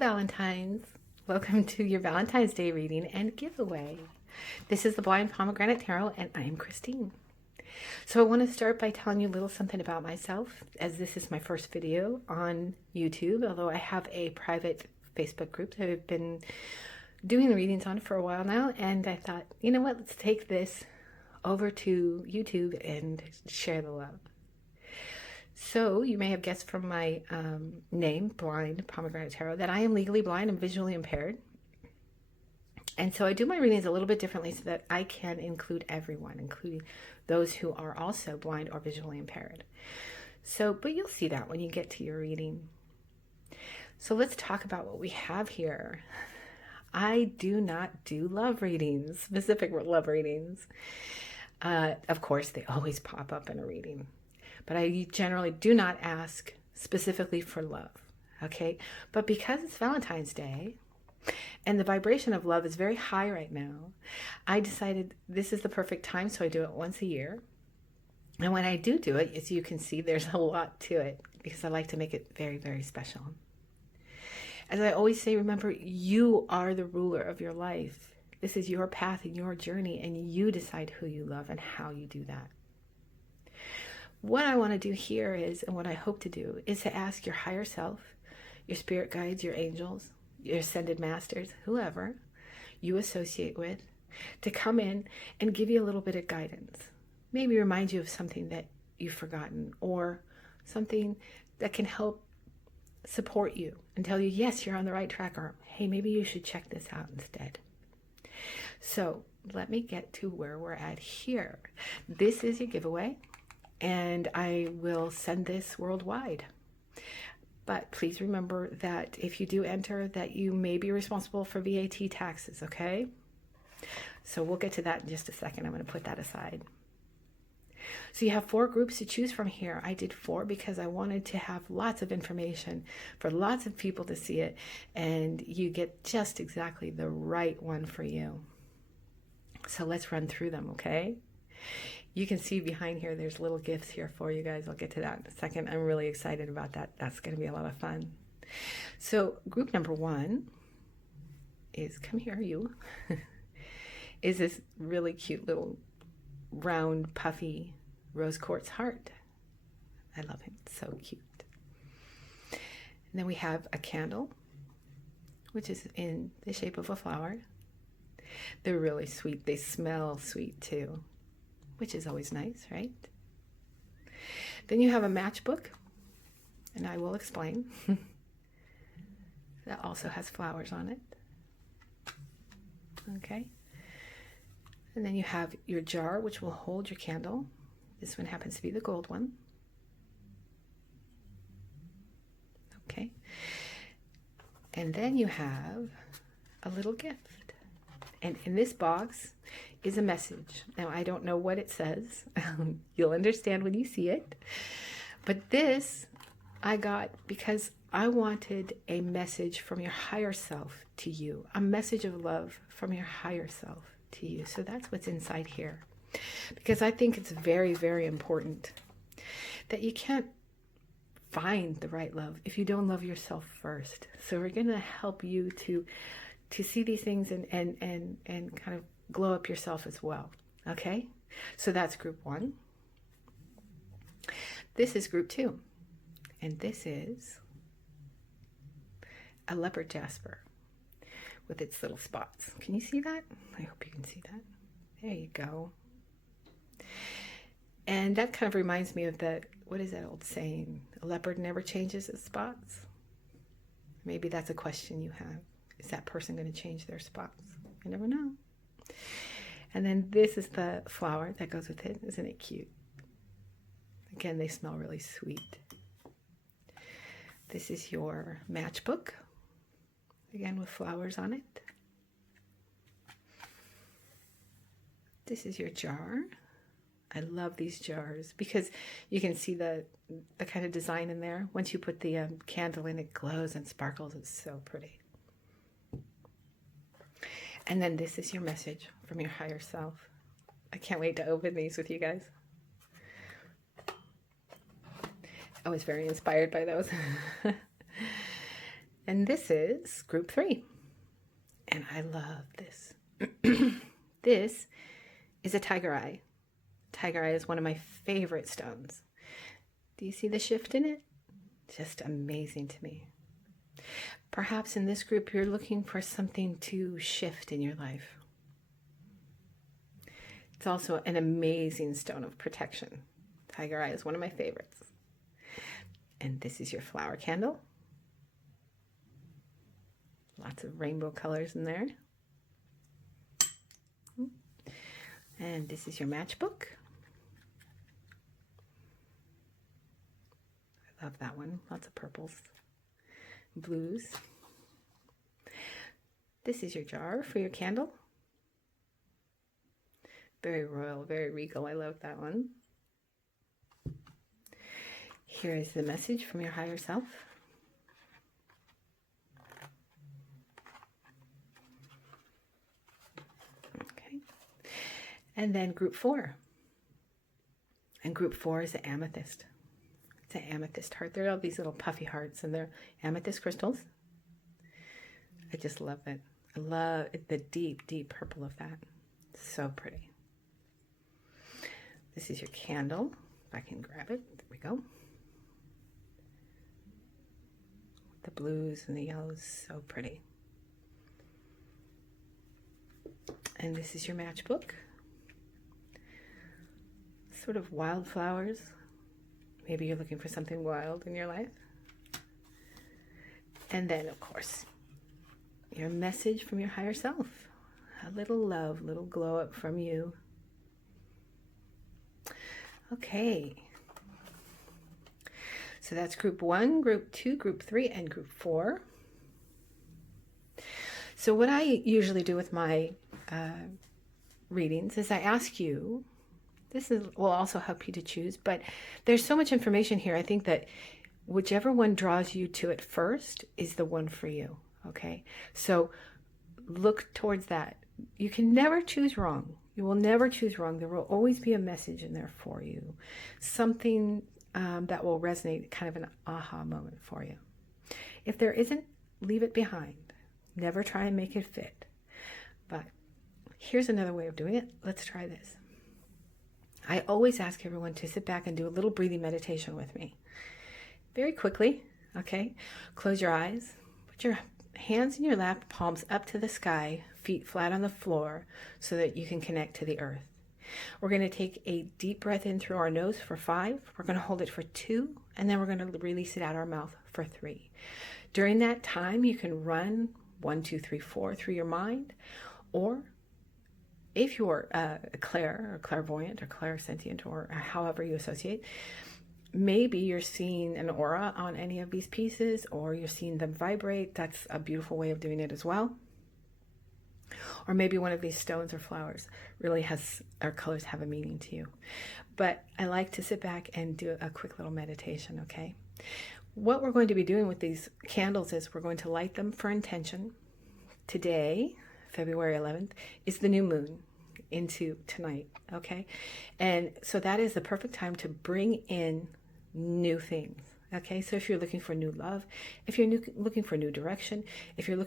Valentines. Welcome to your Valentine's Day reading and giveaway. This is the Blind Pomegranate Tarot, and I am Christine. So I want to start by telling you a little something about myself, as this is my first video on YouTube, although I have a private Facebook group that I've been doing readings on for a while now, and I thought, you know what, let's take this over to YouTube and share the love. So you may have guessed from my name, Blind Pomegranate Tarot, that I am legally blind and visually impaired. And so I do my readings a little bit differently so that I can include everyone, including those who are also blind or visually impaired. So, but you'll see that when you get to your reading. So let's talk about what we have here. I do not do love readings, specific love readings. Of course, they always pop up in a reading. But I generally do not ask specifically for love, okay? But because it's Valentine's Day and the vibration of love is very high right now, I decided this is the perfect time, so I do it once a year. And when I do it, as you can see, there's a lot to it because I like to make it very, very special. As I always say, remember, you are the ruler of your life. This is your path and your journey, and you decide who you love and how you do that. What I want to do here is, and what I hope to do, is to ask your higher self, your spirit guides, your angels, your ascended masters, whoever you associate with, to come in and give you a little bit of guidance. Maybe remind you of something that you've forgotten, or something that can help support you and tell you, yes, you're on the right track, or hey, maybe you should check this out instead. So let me get to where we're at here. This is your giveaway, and I will send this worldwide. But please remember that if you do enter, that you may be responsible for VAT taxes, okay? So we'll get to that in just a second. I'm going to put that aside. So you have 4 groups to choose from here. I did 4 because I wanted to have lots of information for lots of people to see it, and you get just exactly the right one for you. So let's run through them, okay? You can see behind here, there's little gifts here for you guys. I'll get to that in a second. I'm really excited about that. That's going to be a lot of fun. So group number 1 is, come here, you, is this really cute little round, puffy rose quartz heart. I love him. So cute. And then we have a candle, which is in the shape of a flower. They're really sweet. They smell sweet too, which is always nice, right? Then you have a matchbook, and I will explain. That also has flowers on it. Okay. And then you have your jar, which will hold your candle. This one happens to be the gold one. Okay. And then you have a little gift. And in this box is a message. Now, I don't know what it says. You'll understand when you see it. But this I got because I wanted a message from your higher self to you. A message of love from your higher self to you. So that's what's inside here. Because I think it's very, very important that you can't find the right love if you don't love yourself first. So we're going to help you to see these things and kind of glow up yourself as well. Okay? So that's group 1. This is group 2. And this is a leopard jasper with its little spots. Can you see that? I hope you can see that. There you go. And that kind of reminds me of that, what is that old saying? A leopard never changes its spots. Maybe that's a question you have. Is that person going to change their spots? You never know. And then this is the flower that goes with it. Isn't it cute? Again, they smell really sweet. This is your matchbook. Again, with flowers on it. This is your jar. I love these jars because you can see the kind of design in there. Once you put the candle in, it glows and sparkles. It's so pretty. And then this is your message from your higher self. I can't wait to open these with you guys. I was very inspired by those. And this is group 3. And I love this. This is a tiger eye. Tiger eye is one of my favorite stones. Do you see the shift in it? Just amazing to me. Perhaps in this group, you're looking for something to shift in your life. It's also an amazing stone of protection. Tiger eye is one of my favorites. And this is your flower candle. Lots of rainbow colors in there. And this is your matchbook. I love that one. Lots of purples, blues. This is your jar for your candle. Very royal, very regal. I love that one. Here is the message from your higher self. Okay. And then group 4. And group 4 is the amethyst. It's an amethyst heart. There are all these little puffy hearts, and they're amethyst crystals. I just love it. I love the deep, deep purple of that. So pretty. This is your candle. If I can grab it. There we go. The blues and the yellows, so pretty. And this is your matchbook. Sort of wildflowers. Maybe you're looking for something wild in your life. And then, of course, your message from your higher self. A little love, little glow up from you. Okay. So that's group 1, group 2, group 3, and group 4. So what I usually do with my readings is I ask you, will also help you to choose, but there's so much information here. I think that whichever one draws you to it first is the one for you, okay? So look towards that. You can never choose wrong. You will never choose wrong. There will always be a message in there for you. Something that will resonate, kind of an aha moment for you. If there isn't, leave it behind. Never try and make it fit. But here's another way of doing it. Let's try this. I always ask everyone to sit back and do a little breathing meditation with me. Very quickly, okay? Close your eyes. Put your hands in your lap, palms up to the sky, feet flat on the floor so that you can connect to the earth. We're going to take a deep breath in through our nose for 5. We're going to hold it for 2, and then we're going to release it out our mouth for 3. During that time, you can run 1, 2, 3, 4 through your mind, or if you're a clair or clairvoyant or clairsentient or however you associate, maybe you're seeing an aura on any of these pieces or you're seeing them vibrate. That's a beautiful way of doing it as well. Or maybe one of these stones or flowers really our colors have a meaning to you. But I like to sit back and do a quick little meditation, okay? What we're going to be doing with these candles is we're going to light them for intention. Today, February 11th, is the new moon into tonight, okay? And so that is the perfect time to bring in new things, okay? So if you're looking for new love, if you're looking for new direction, if you're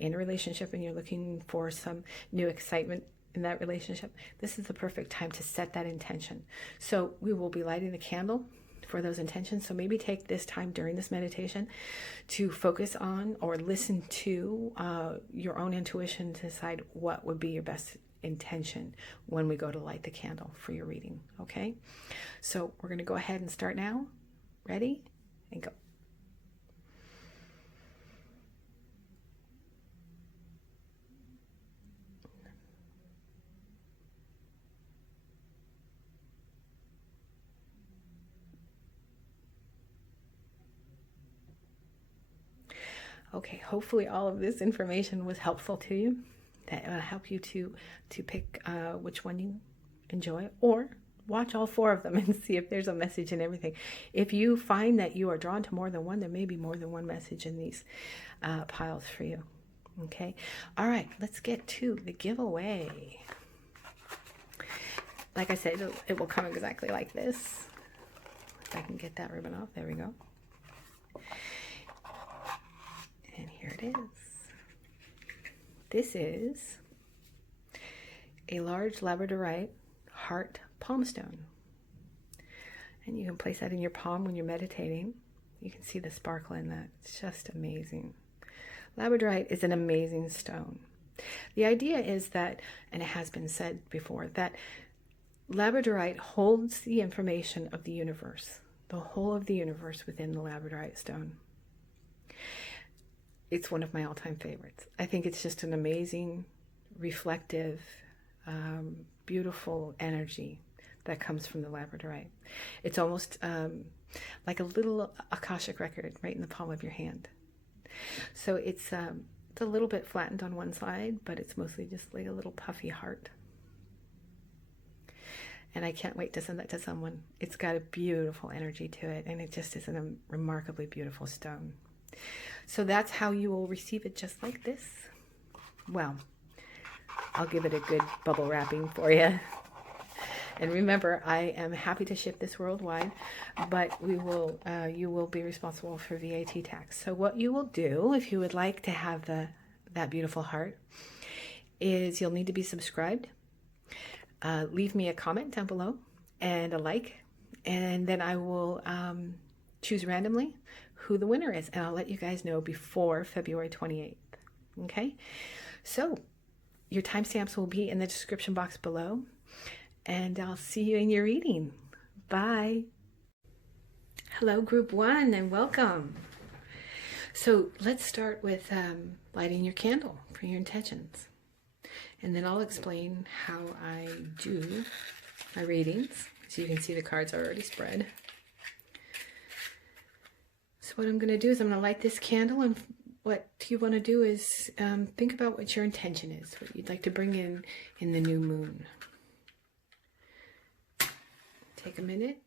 in a relationship and you're looking for some new excitement in that relationship, this is the perfect time to set that intention. So we will be lighting the candle for those intentions. So maybe take this time during this meditation to focus on or listen to your own intuition to decide what would be your best intention when we go to light the candle for your reading, okay? So we're going to go ahead and start now. Ready? And go. Okay, hopefully all of this information was helpful to you. That will help you to pick which one you enjoy, or watch all 4 of them and see if there's a message in everything. If you find that you are drawn to more than one, there may be more than one message in these piles for you. Okay, all right, let's get to the giveaway. Like I said, it will come exactly like this. If I can get that ribbon off, there we go. And here it is. This is a large labradorite heart palm stone. And you can place that in your palm when you're meditating. You can see the sparkle in that. It's just amazing. Labradorite is an amazing stone. The idea is that, and it has been said before, that labradorite holds the information of the universe, the whole of the universe within the labradorite stone. It's one of my all-time favorites. I think it's just an amazing, reflective, beautiful energy that comes from the labradorite. It's almost like a little Akashic record right in the palm of your hand. So it's a little bit flattened on one side, but it's mostly just like a little puffy heart. And I can't wait to send that to someone. It's got a beautiful energy to it, and it just is a remarkably beautiful stone. So that's how you will receive it, just like this. Well, I'll give it a good bubble wrapping for you. And remember, I am happy to ship this worldwide, but you will be responsible for VAT tax. So what you will do, if you would like to have that beautiful heart, is you'll need to be subscribed. Leave me a comment down below and a like, and then I will choose randomly who the winner is, and I'll let you guys know before February 28th. Okay? So your timestamps will be in the description box below. And I'll see you in your reading. Bye. Hello, group 1, and welcome. So let's start with lighting your candle for your intentions. And then I'll explain how I do my readings. So you can see the cards are already spread. So what I'm going to do is I'm going to light this candle, and what you want to do is think about what your intention is, what you'd like to bring in the new moon. Take a minute.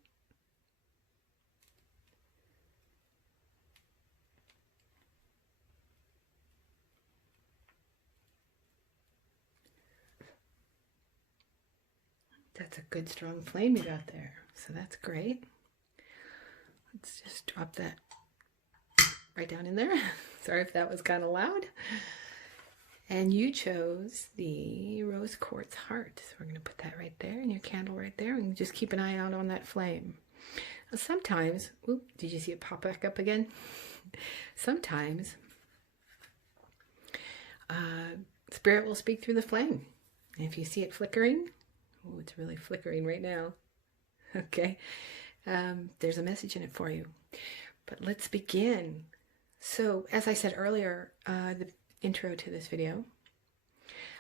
That's a good strong flame you got there. So that's great. Let's just drop that right down in there. Sorry if that was kind of loud. And you chose the rose quartz heart. So we're going to put that right there in your candle right there. And just keep an eye out on that flame. Now sometimes, oop, did you see it pop back up again? Sometimes Spirit will speak through the flame. And if you see it flickering, oh, it's really flickering right now. Okay, there's a message in it for you. But let's begin. So as I said earlier, the intro to this video,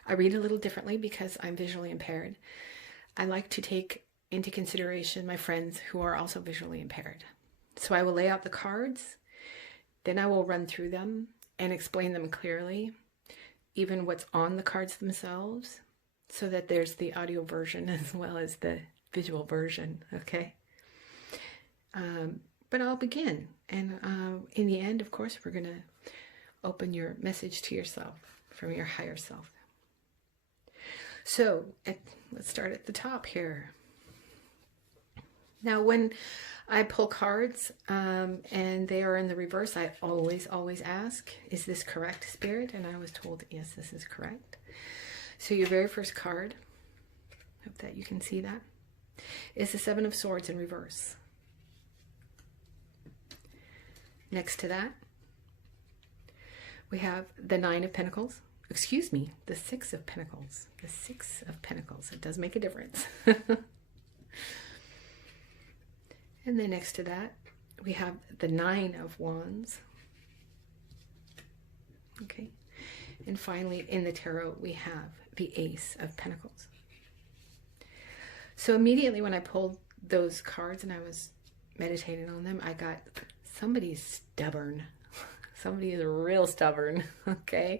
I read a little differently because I'm visually impaired. I like to take into consideration my friends who are also visually impaired. So I will lay out the cards, then I will run through them and explain them clearly, even what's on the cards themselves, so that there's the audio version as well as the visual version, okay? But I'll begin, and in the end, of course, we're going to open your message to yourself from your higher self. So let's start at the top here. Now, when I pull cards and they are in the reverse, I always ask, is this correct, Spirit? And I was told, yes, this is correct. So your very first card, hope that you can see that, is the Seven of Swords in reverse. Next to that, we have the Nine of Pentacles. Excuse me, the Six of Pentacles. The Six of Pentacles. It does make a difference. And then next to that, we have the Nine of Wands. Okay. And finally, in the tarot, we have the Ace of Pentacles. So immediately when I pulled those cards and I was meditating on them, I got somebody's stubborn. Somebody is real stubborn, okay?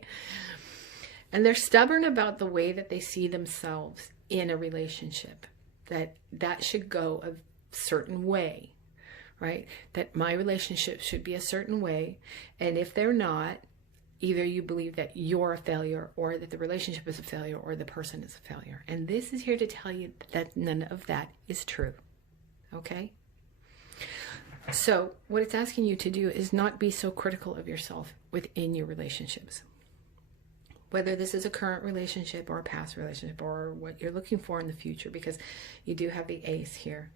And they're stubborn about the way that they see themselves in a relationship, that should go a certain way, right? That my relationship should be a certain way, and if they're not, either you believe that you're a failure, or that the relationship is a failure, or the person is a failure. And this is here to tell you that none of that is true, okay? So what it's asking you to do is not be so critical of yourself within your relationships. Whether this is a current relationship or a past relationship or what you're looking for in the future, because you do have the ace here,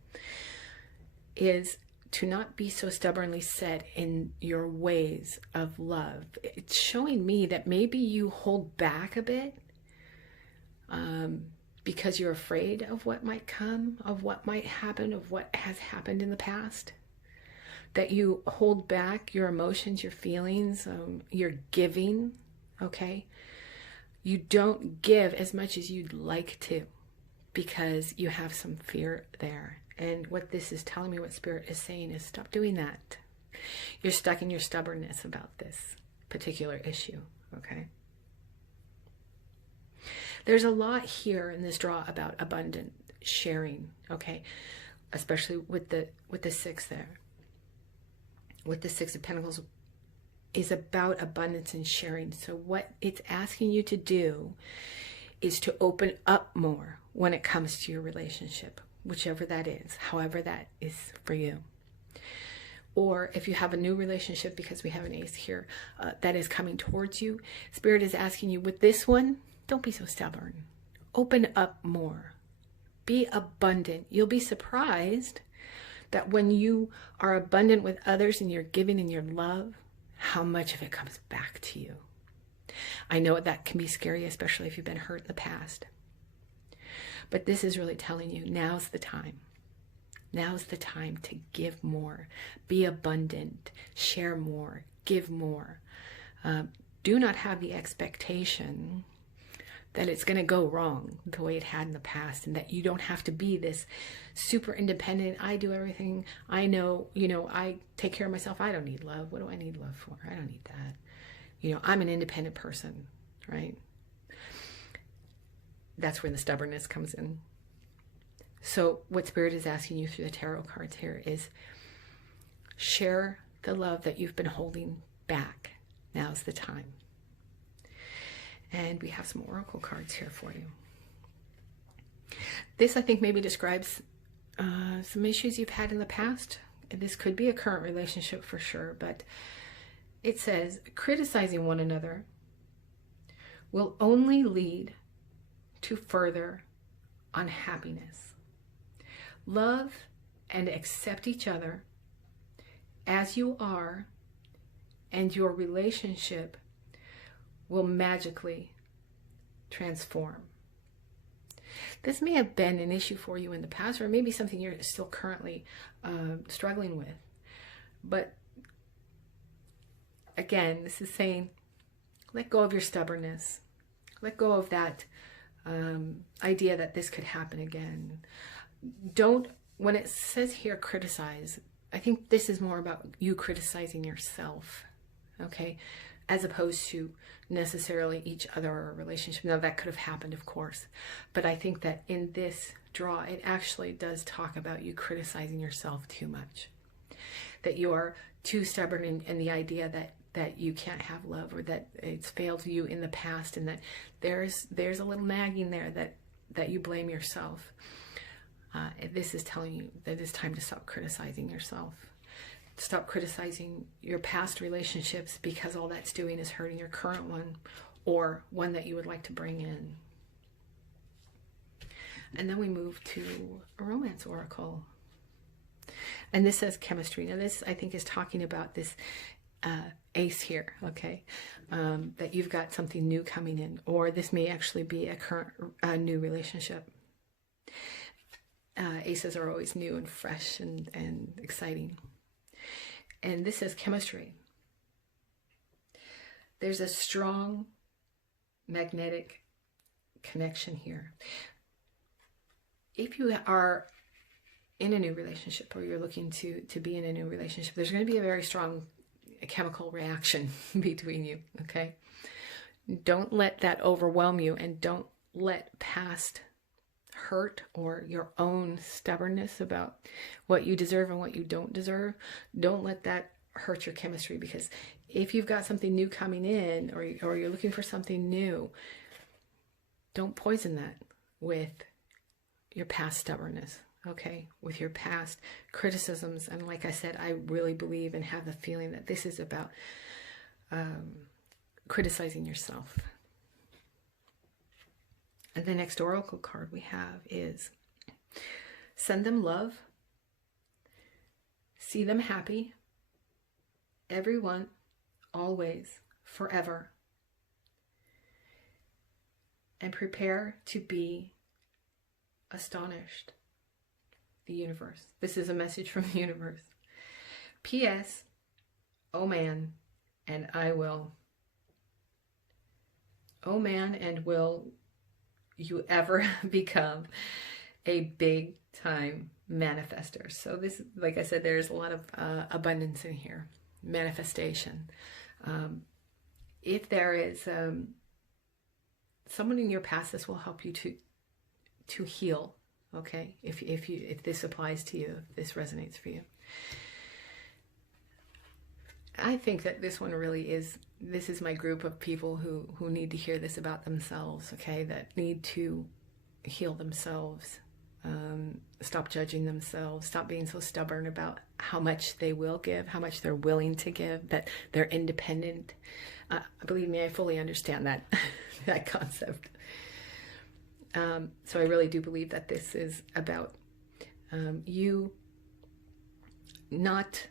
is to not be so stubbornly set in your ways of love. It's showing me that maybe you hold back a bit because you're afraid of what might come, of what might happen, of what has happened in the past. That you hold back your emotions, your feelings, your giving, okay? You don't give as much as you'd like to because you have some fear there. And what this is telling me, what Spirit is saying, is stop doing that. You're stuck in your stubbornness about this particular issue, okay? There's a lot here in this draw about abundant sharing, okay? Especially with the 6 there. With the 6 of Pentacles is about abundance and sharing. So what it's asking you to do is to open up more when it comes to your relationship, whichever that is, however that is for you. Or if you have a new relationship, because we have an ace here, that is coming towards you, Spirit is asking you with this one, don't be so stubborn. Open up more. Be abundant. You'll be surprised that when you are abundant with others and you're giving in your love, how much of it comes back to you. I know that can be scary, especially if you've been hurt in the past. But this is really telling you, now's the time. Now's the time to give more. Be abundant. Share more. Give more. Do not have the expectation that it's going to go wrong the way it had in the past, and that you don't have to be this super independent. I do everything. I know, I take care of myself. I don't need love. What do I need love for? I don't need that. I'm an independent person, right? That's where the stubbornness comes in. So what Spirit is asking you through the tarot cards here is share the love that you've been holding back. Now's the time. And we have some oracle cards here for you. This, I think, maybe describes some issues you've had in the past. This could be a current relationship for sure, but it says, criticizing one another will only lead to further unhappiness. Love and accept each other as you are, and your relationship will magically transform. This may have been an issue for you in the past, or maybe something you're still currently struggling with. But again, this is saying, let go of your stubbornness. Let go of that idea that this could happen again. Don't, when it says here criticize, I think this is more about you criticizing yourself, okay? As opposed to necessarily each other or a relationship. Now that could have happened, of course. But I think that in this draw, it actually does talk about you criticizing yourself too much. That you are too stubborn in the idea that you can't have love, or that it's failed you in the past, and that there's a little nagging there that you blame yourself. This is telling you that it's time to stop criticizing yourself. Stop criticizing your past relationships, because all that's doing is hurting your current one, or one that you would like to bring in. And then we move to a romance oracle. And this says chemistry. Now this, I think, is talking about this ace here, okay? That you've got something new coming in, or this may actually be a current new relationship. Aces are always new and fresh and exciting. And this is chemistry. There's a strong magnetic connection here. If you are in a new relationship, or you're looking to be in a new relationship, there's going to be a very strong chemical reaction between you, okay? Don't let that overwhelm you, and don't let past hurt or your own stubbornness about what you deserve and what you don't deserve, don't let that hurt your chemistry. Because if you've got something new coming in, or you're looking for something new, don't poison that with your past stubbornness, okay, with your past criticisms. And like I said, I really believe and have the feeling that this is about criticizing yourself. And the next oracle card we have is send them love, see them happy, everyone, always, forever, and prepare to be astonished. The universe. This is a message from the universe. P.S. Oh man, and I will. Oh man, and will you ever become a big time manifester? So this, like I said, there's a lot of abundance in here. Manifestation. If there is someone in your past, this will help you to heal. Okay, if this applies to you, if this resonates for you. I think that this one really is, this is my group of people who need to hear this about themselves, okay, that need to heal themselves, stop judging themselves, stop being so stubborn about how much they will give, how much they're willing to give, that they're independent. Believe me, I fully understand that, that concept. So I really do believe that this is about you not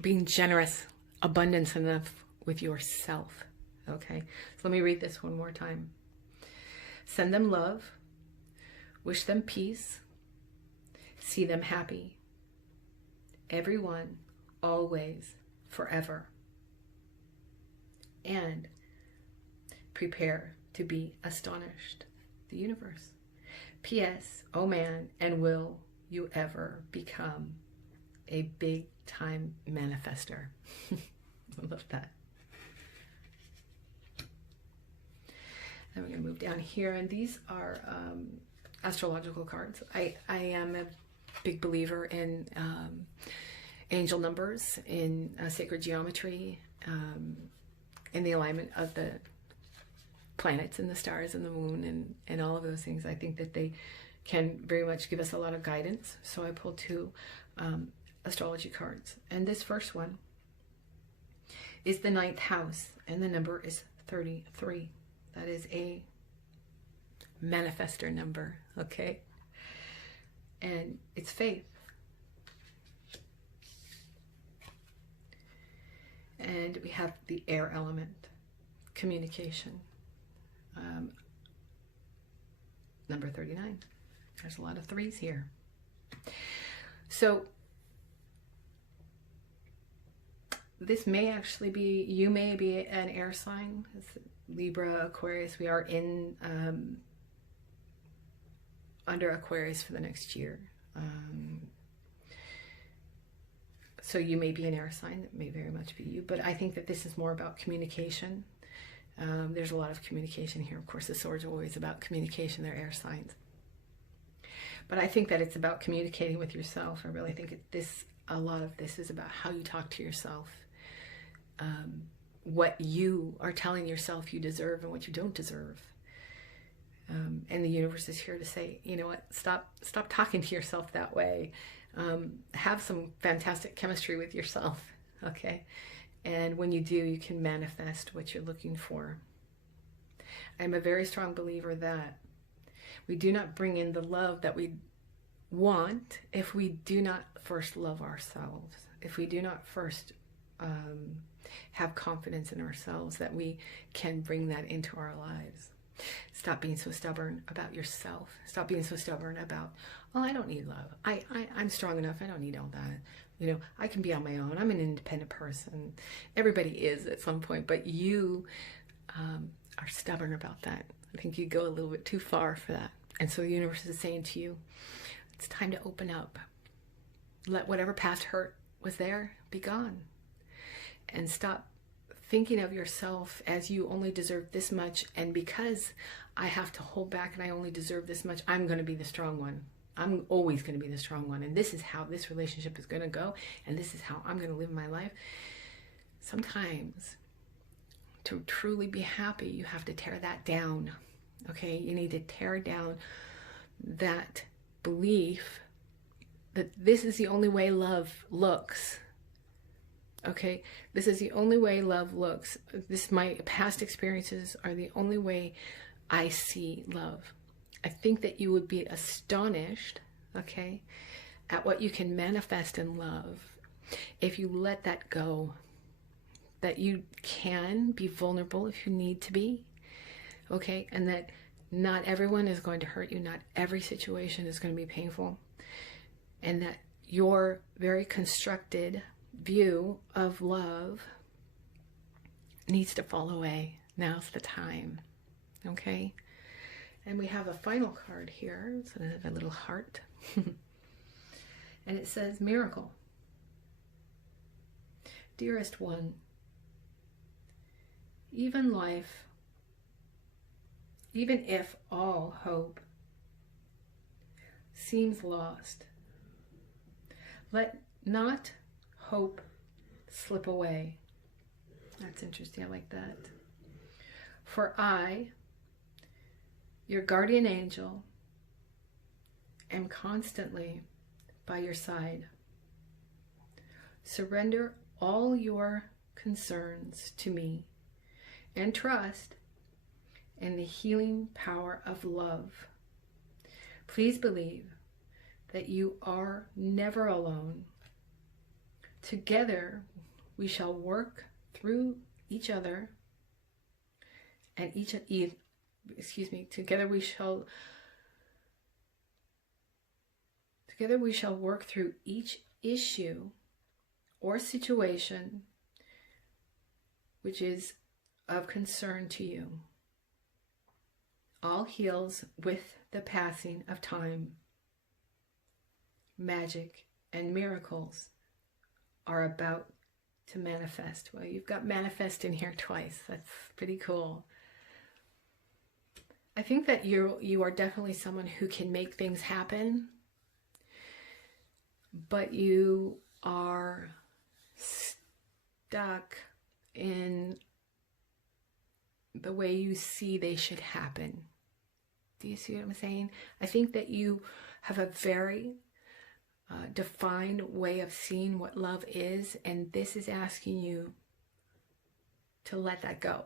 being generous, abundance enough with yourself. Okay, so let me read this one more time. Send them love, wish them peace, see them happy, everyone, always, forever, and prepare to be astonished. The universe. P.S. Oh man, and will you ever become a big time manifester? I love that. Then we're going to move down here, and these are astrological cards. I am a big believer in angel numbers, in sacred geometry, in the alignment of the planets and the stars and the moon and all of those things. I think that they can very much give us a lot of guidance. So I pulled two astrology cards. And this first one is the 9th house, and the number is 33. That is a manifestor number, okay? And it's faith. And we have the air element, communication. Number 39. There's a lot of threes here. So this may actually be, you may be an air sign. It's Libra, Aquarius. We are in under Aquarius for the next year. So you may be an air sign. That may very much be you. But I think that this is more about communication. There's a lot of communication here. Of course, the swords are always about communication. They're air signs. But I think that it's about communicating with yourself. I really think a lot of this is about how you talk to yourself. What you are telling yourself you deserve and what you don't deserve. And the universe is here to say, you know what, stop talking to yourself that way. Have some fantastic chemistry with yourself, okay? And when you do, you can manifest what you're looking for. I'm a very strong believer that we do not bring in the love that we want if we do not first love ourselves, if we do not first have confidence in ourselves that we can bring that into our lives. Stop being so stubborn about yourself. Stop being so stubborn about, oh, I don't need love. I'm strong enough. I don't need all that. You know, I can be on my own. I'm an independent person. Everybody is at some point, but you are stubborn about that. I think you go a little bit too far for that. And so the universe is saying to you, it's time to open up. Let whatever past hurt was there be gone. And stop thinking of yourself as you only deserve this much, and because I have to hold back and I only deserve this much, I'm going to be the strong one. I'm always going to be the strong one, and this is how this relationship is going to go, and this is how I'm going to live my life. Sometimes to truly be happy, you have to tear that down. Okay, you need to tear down that belief that this is the only way love looks. Okay, this is the only way love looks. My past experiences are the only way I see love. I think that you would be astonished, okay, at what you can manifest in love if you let that go. That you can be vulnerable if you need to be, okay, and that not everyone is going to hurt you. Not every situation is going to be painful, and that your very constructed view of love needs to fall away. Now's the time, okay? And we have a final card here. So I have a little heart. And it says, miracle. Dearest one, even if all hope seems lost, let not hope slip away. That's interesting. I like that. For I, your guardian angel, am constantly by your side. Surrender all your concerns to me and trust in the healing power of love. Please believe that you are never alone. Together we shall work through each other and together we shall work through each issue or situation which is of concern to you. All heals with the passing of time. Magic and miracles are about to manifest. Well, you've got manifest in here twice. That's pretty cool. I think that you are definitely someone who can make things happen, but you are stuck in the way you see they should happen. Do you see what I'm saying? I think that you have a very defined way of seeing what love is, and this is asking you to let that go.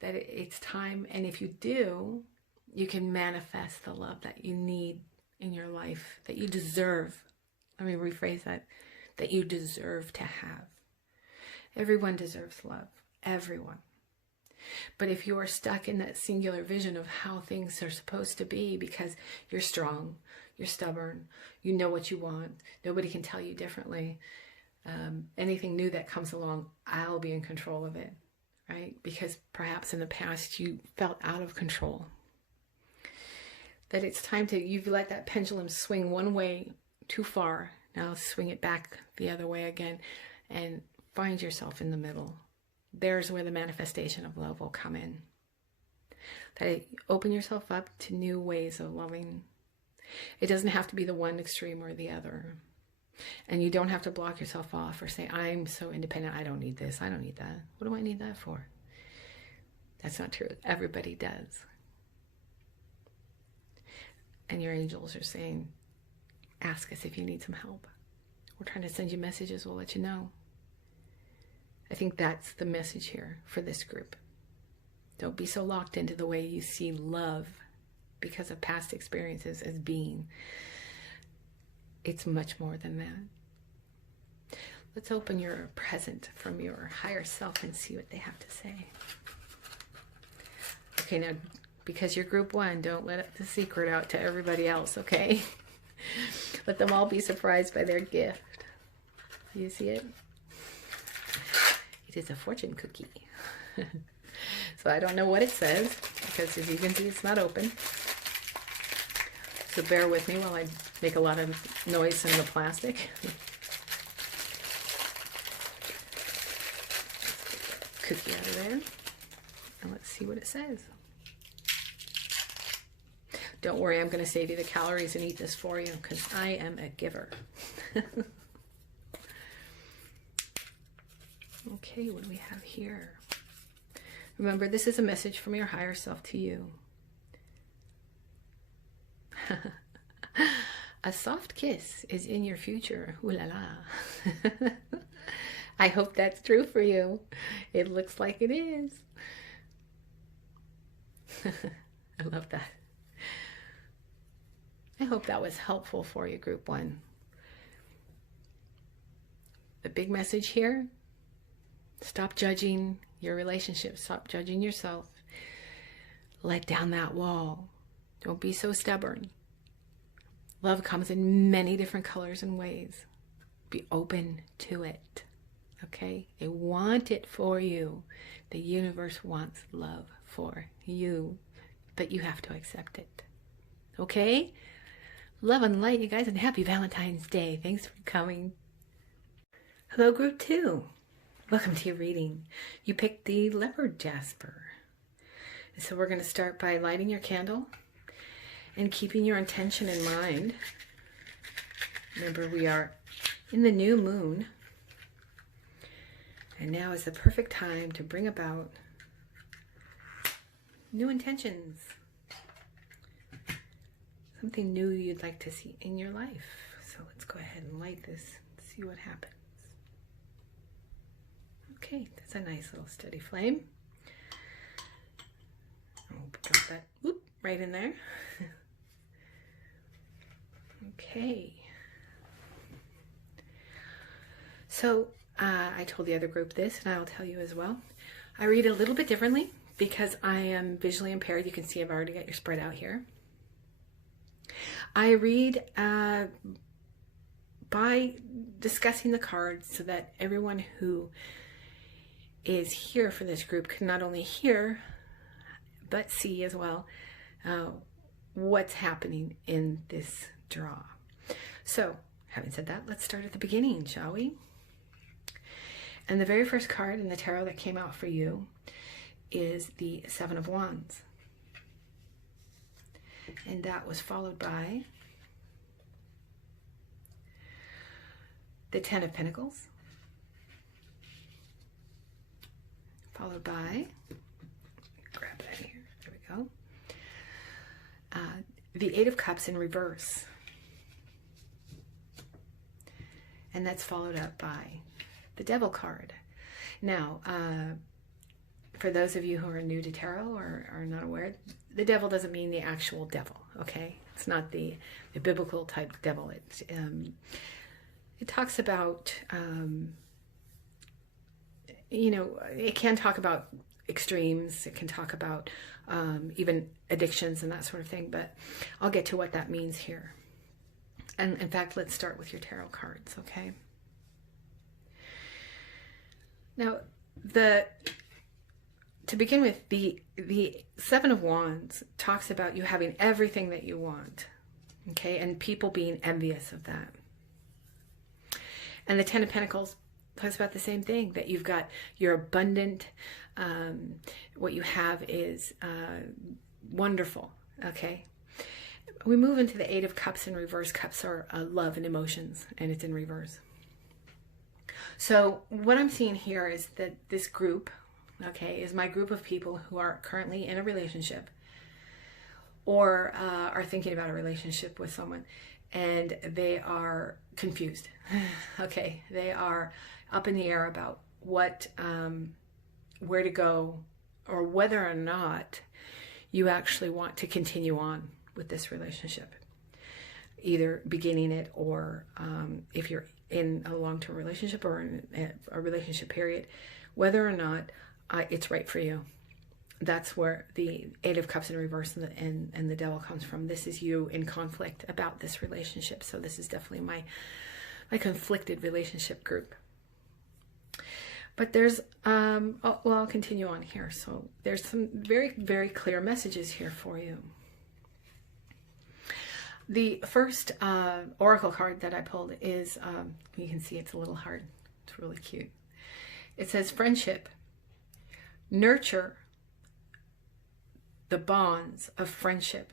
That it's time, and if you do, you can manifest the love that you need in your life, that you deserve. Let me rephrase that you deserve to have. Everyone deserves love. Everyone. But if you are stuck in that singular vision of how things are supposed to be because you're strong, you're stubborn, you know what you want, nobody can tell you differently, anything new that comes along, I'll be in control of it, right? Because perhaps in the past you felt out of control. That it's time you've let that pendulum swing one way too far, now swing it back the other way again and find yourself in the middle. There's where the manifestation of love will come in. That open yourself up to new ways of loving. It doesn't have to be the one extreme or the other. And you don't have to block yourself off or say, I'm so independent, I don't need this, I don't need that. What do I need that for? That's not true. Everybody does. And your angels are saying, ask us if you need some help. We're trying to send you messages, we'll let you know. I think that's the message here for this group. Don't be so locked into the way you see love because of past experiences as being. It's much more than that. Let's open your present from your higher self and see what they have to say. Okay, now, because you're group one, don't let the secret out to everybody else, okay? Let them all be surprised by their gift. Do you see it? It is a fortune cookie. So I don't know what it says, because as you can see, it's not open. So bear with me while I make a lot of noise in the plastic. Cookie out of there. And let's see what it says. Don't worry, I'm going to save you the calories and eat this for you, because I am a giver. Okay, what do we have here? Remember, this is a message from your higher self to you. A soft kiss is in your future. Ooh la la. I hope that's true for you. It looks like it is. I love that. I hope that was helpful for you, Group 1. The big message here, stop judging your relationship. Stop judging yourself. Let down that wall. Don't be so stubborn. Love comes in many different colors and ways. Be open to it. Okay? They want it for you. The universe wants love for you. But you have to accept it. Okay? Love and light, you guys, and happy Valentine's Day. Thanks for coming. Hello, Group 2. Welcome to your reading. You picked the leopard jasper. So we're going to start by lighting your candle and keeping your intention in mind. Remember, we are in the new moon. And now is the perfect time to bring about new intentions. Something new you'd like to see in your life. So let's go ahead and light this and see what happens. Okay, that's a nice little steady flame. I'll drop that right in there. Okay. So I told the other group this, and I'll tell you as well. I read a little bit differently because I am visually impaired. You can see I've already got your spread out here. I read by discussing the cards so that everyone who is here for this group can not only hear but see as well what's happening in this draw. So, having said that, let's start at the beginning, shall we? And the very first card in the tarot that came out for you is the Seven of Wands. And that was followed by the Ten of Pentacles, followed by, grab that here, there we go, the Eight of Cups in reverse. And that's followed up by the Devil card. Now, for those of you who are new to tarot or are not aware, the devil doesn't mean the actual devil, okay? It's not the biblical type devil. It talks about, you know, it can talk about extremes. It can talk about even addictions and that sort of thing, but I'll get to what that means here. And in fact, let's start with your tarot cards, okay? Now, to begin with, the Seven of Wands talks about you having everything that you want, okay, and people being envious of that. And the Ten of Pentacles talks about the same thing, that you're abundant, what you have is wonderful, okay? We move into the Eight of Cups in reverse. Cups are love and emotions, and it's in reverse. So what I'm seeing here is that this group, okay, is my group of people who are currently in a relationship or are thinking about a relationship with someone, and they are confused. Okay, they are up in the air about what, where to go, or whether or not you actually want to continue on with this relationship, either beginning it or if you're in a long-term relationship or in a relationship period, whether or not it's right for you. That's where the Eight of Cups in reverse and the Devil comes from. This is you in conflict about this relationship. So this is definitely my conflicted relationship group. But there's, I'll continue on here. So there's some very, very clear messages here for you. The first oracle card that I pulled is, you can see it's a little hard. It's really cute. It says, friendship. Nurture the bonds of friendship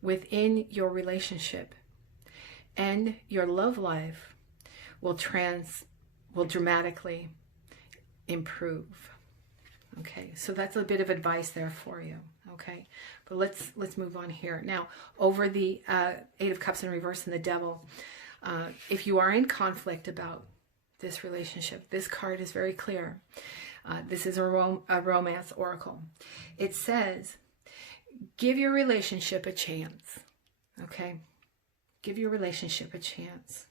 within your relationship, and your love life will dramatically improve. Okay, so that's a bit of advice there for you. Okay, but let's move on here. Now, over the Eight of Cups in reverse and the Devil, if you are in conflict about this relationship, this card is very clear. This is a romance oracle. It says, give your relationship a chance. Okay, give your relationship a chance.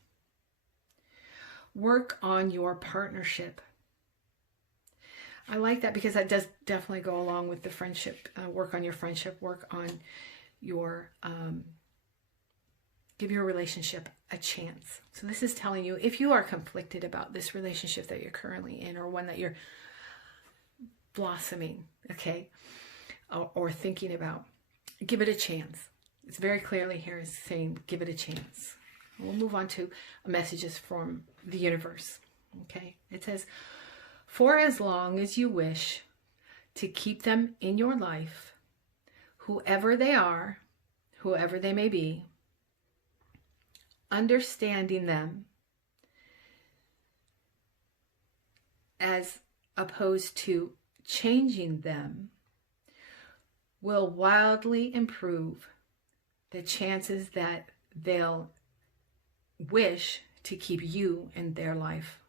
Work on your partnership. I like that because that does definitely go along with the friendship. Work on your friendship. Work on your, give your relationship a chance. So this is telling you, if you are conflicted about this relationship that you're currently in, or one that you're blossoming, okay, or thinking about, give it a chance. It's very clearly here is saying, give it a chance. We'll move on to messages from the universe. Okay, it says, for as long as you wish to keep them in your life, whoever they are, whoever they may be, understanding them as opposed to changing them will wildly improve the chances that they'll wish to keep you in their life.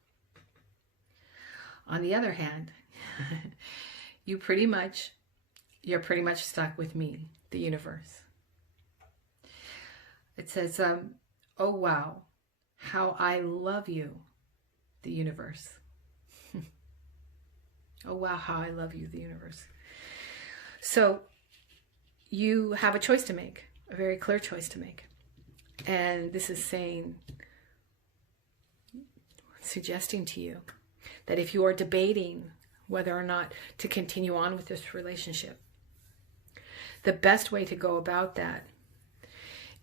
On the other hand, you're pretty much stuck with me, the universe. It says, oh wow, how I love you, the universe. Oh wow, how I love you, the universe. So you have a choice to make, a very clear choice to make. And this is saying, suggesting to you that if you are debating whether or not to continue on with this relationship, the best way to go about that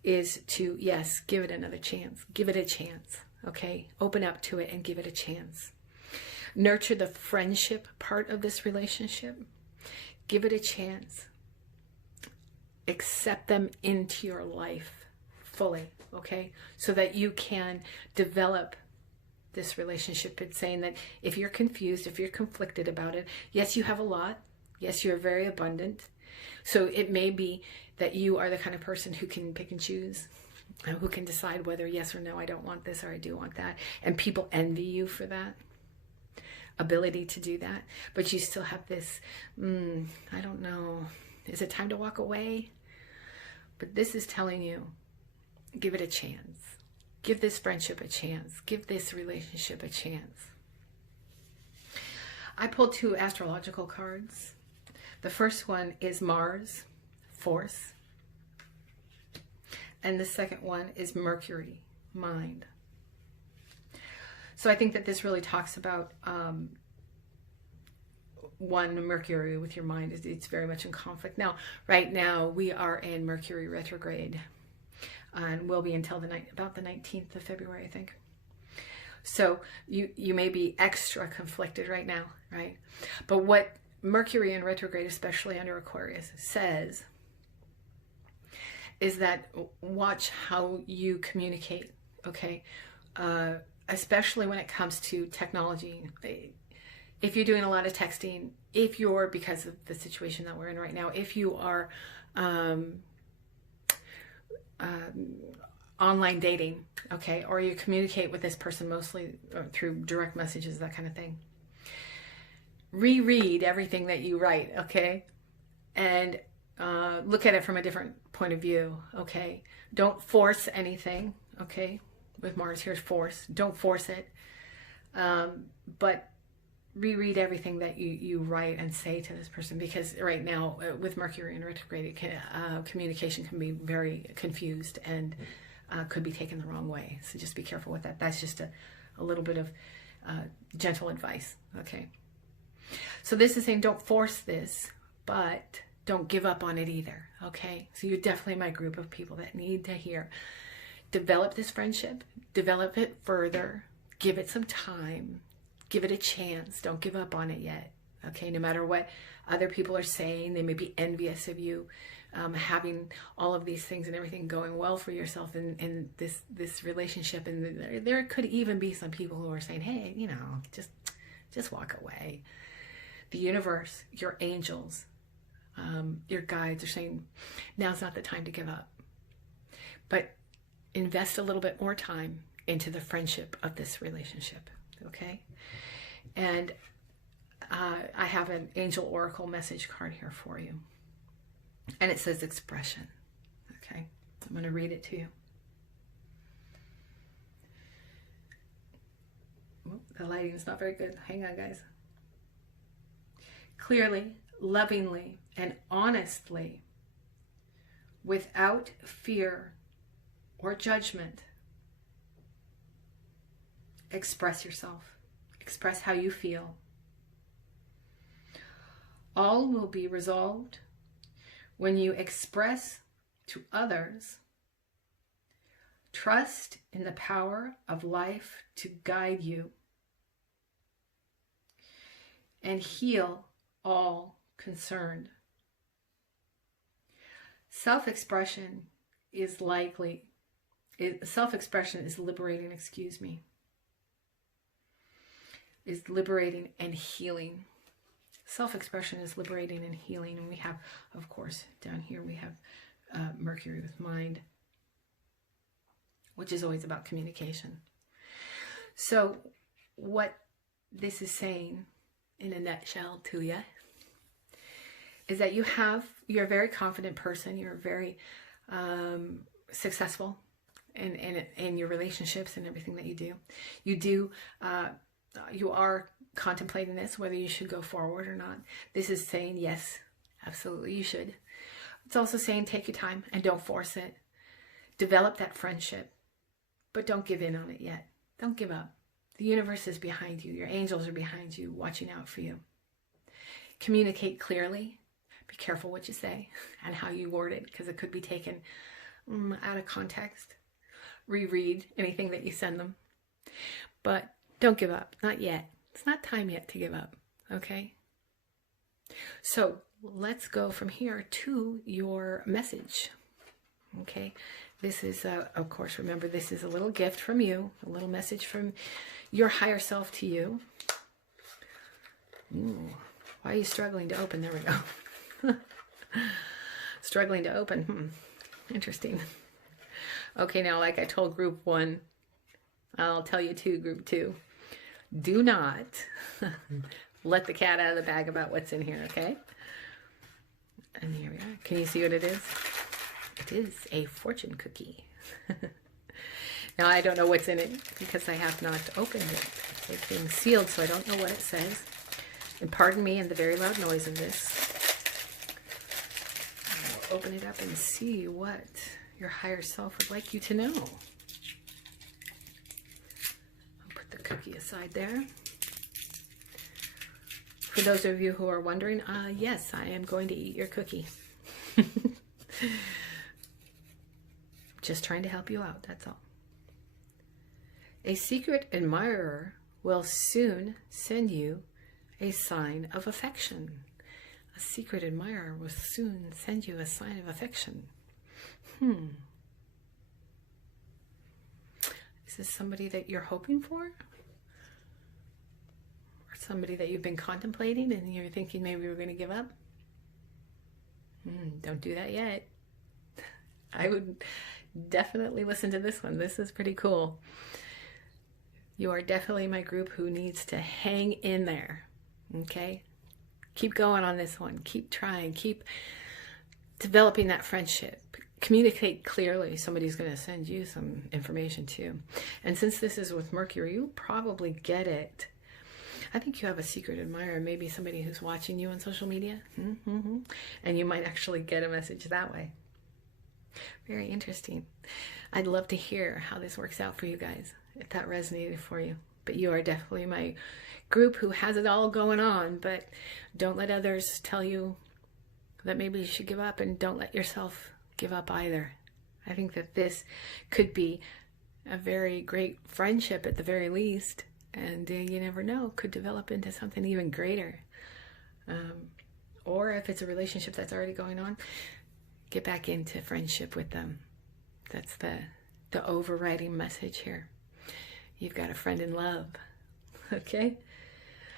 is to, yes, give it another chance. Give it a chance, okay? Open up to it and give it a chance. Nurture the friendship part of this relationship. Give it a chance. Accept them into your life fully, okay? So that you can develop this relationship. It's saying that if you're confused, if you're conflicted about it, yes, you have a lot. Yes, you're very abundant. So it may be that you are the kind of person who can pick and choose, who can decide whether yes or no, I don't want this or I do want that. And people envy you for that ability to do that. But you still have this, I don't know, is it time to walk away? But this is telling you, give it a chance. Give this friendship a chance. Give this relationship a chance. I pulled two astrological cards. The first one is Mars, force. And the second one is Mercury, mind. So I think that this really talks about one, Mercury with your mind. It's very much in conflict. Now, right now, we are in Mercury retrograde. And will be until about the 19th of February, I think. So you may be extra conflicted right now, right? But what Mercury in retrograde, especially under Aquarius, says is that watch how you communicate, okay? Especially when it comes to technology. If you're doing a lot of texting, if you're, because of the situation that we're in right now, if you are online dating, okay, or you communicate with this person mostly through direct messages, that kind of thing, reread everything that you write, okay, and look at it from a different point of view, okay? Don't force anything, okay? With Mars, here's force. Don't force it, but reread everything that you write and say to this person, because right now with Mercury in retrograde, communication can be very confused and could be taken the wrong way. So just be careful with that. That's just a little bit of gentle advice, okay? So this is saying don't force this, but don't give up on it either, okay? So you're definitely my group of people that need to hear. Develop this friendship, develop it further, give it some time, give it a chance. Don't give up on it yet, okay? No matter what other people are saying, they may be envious of you having all of these things and everything going well for yourself in this relationship. And there could even be some people who are saying, hey, you know, just walk away. The universe, your angels, your guides are saying, now's not the time to give up. But invest a little bit more time into the friendship of this relationship, okay? And I have an angel oracle message card here for you. And it says expression, okay? I'm going to read it to you. Oh, the lighting is not very good. Hang on, guys. Clearly, lovingly, and honestly, without fear or judgment, express yourself. Express how you feel. All will be resolved when you express to others trust in the power of life to guide you and heal all concerned. Self-expression is liberating, is liberating and healing. Self-expression is liberating and healing. And we have, of course, down here we have Mercury with mind, which is always about communication. So what this is saying in a nutshell to you is that you're a very confident person. You're very successful in your relationships and everything that you do. You are contemplating this, whether you should go forward or not. This is saying, yes, absolutely you should. It's also saying take your time and don't force it. Develop that friendship, but don't give in on it yet. Don't give up. The universe is behind you. Your angels are behind you, watching out for you. Communicate clearly. Be careful what you say and how you word it, because it could be taken out of context. Reread anything that you send them. But don't give up. Not yet. It's not time yet to give up. Okay? So let's go from here to your message. Okay? This is, of course, remember, this is a little gift from you, a little message from your higher self to you. Ooh, why are you struggling to open? There we go. Struggling to open. Interesting. Okay, now, like I told group 1, I'll tell you too, group 2. Do not let the cat out of the bag about what's in here, okay? And here we are. Can you see what it is? It is a fortune cookie. Now, I don't know what's in it because I have not opened it. It's being sealed, so I don't know what it says. And pardon me and the very loud noise of this. I'll open it up and see what your higher self would like you to know. I'll put the cookie aside there. For those of you who are wondering, yes, I am going to eat your cookie. Just trying to help you out, that's all. A secret admirer will soon send you a sign of affection. A secret admirer will soon send you a sign of affection. Is this somebody that you're hoping for? Or somebody that you've been contemplating and you're thinking maybe we're going to give up? Don't do that yet. I would definitely listen to this one. This is pretty cool. You are definitely my group who needs to hang in there. Okay? Keep going on this one. Keep trying. Keep developing that friendship. Communicate clearly. Somebody's going to send you some information too. And since this is with Mercury, you probably get it. I think you have a secret admirer, maybe somebody who's watching you on social media. And you might actually get a message that way. Very interesting. I'd love to hear how this works out for you guys, if that resonated for you. But you are definitely my group who has it all going on, but don't let others tell you that maybe you should give up, and don't let yourself give up either. I think that this could be a very great friendship at the very least, and you never know, could develop into something even greater. Or if it's a relationship that's already going on, get back into friendship with them. That's the overriding message here. You've got a friend in love. Okay?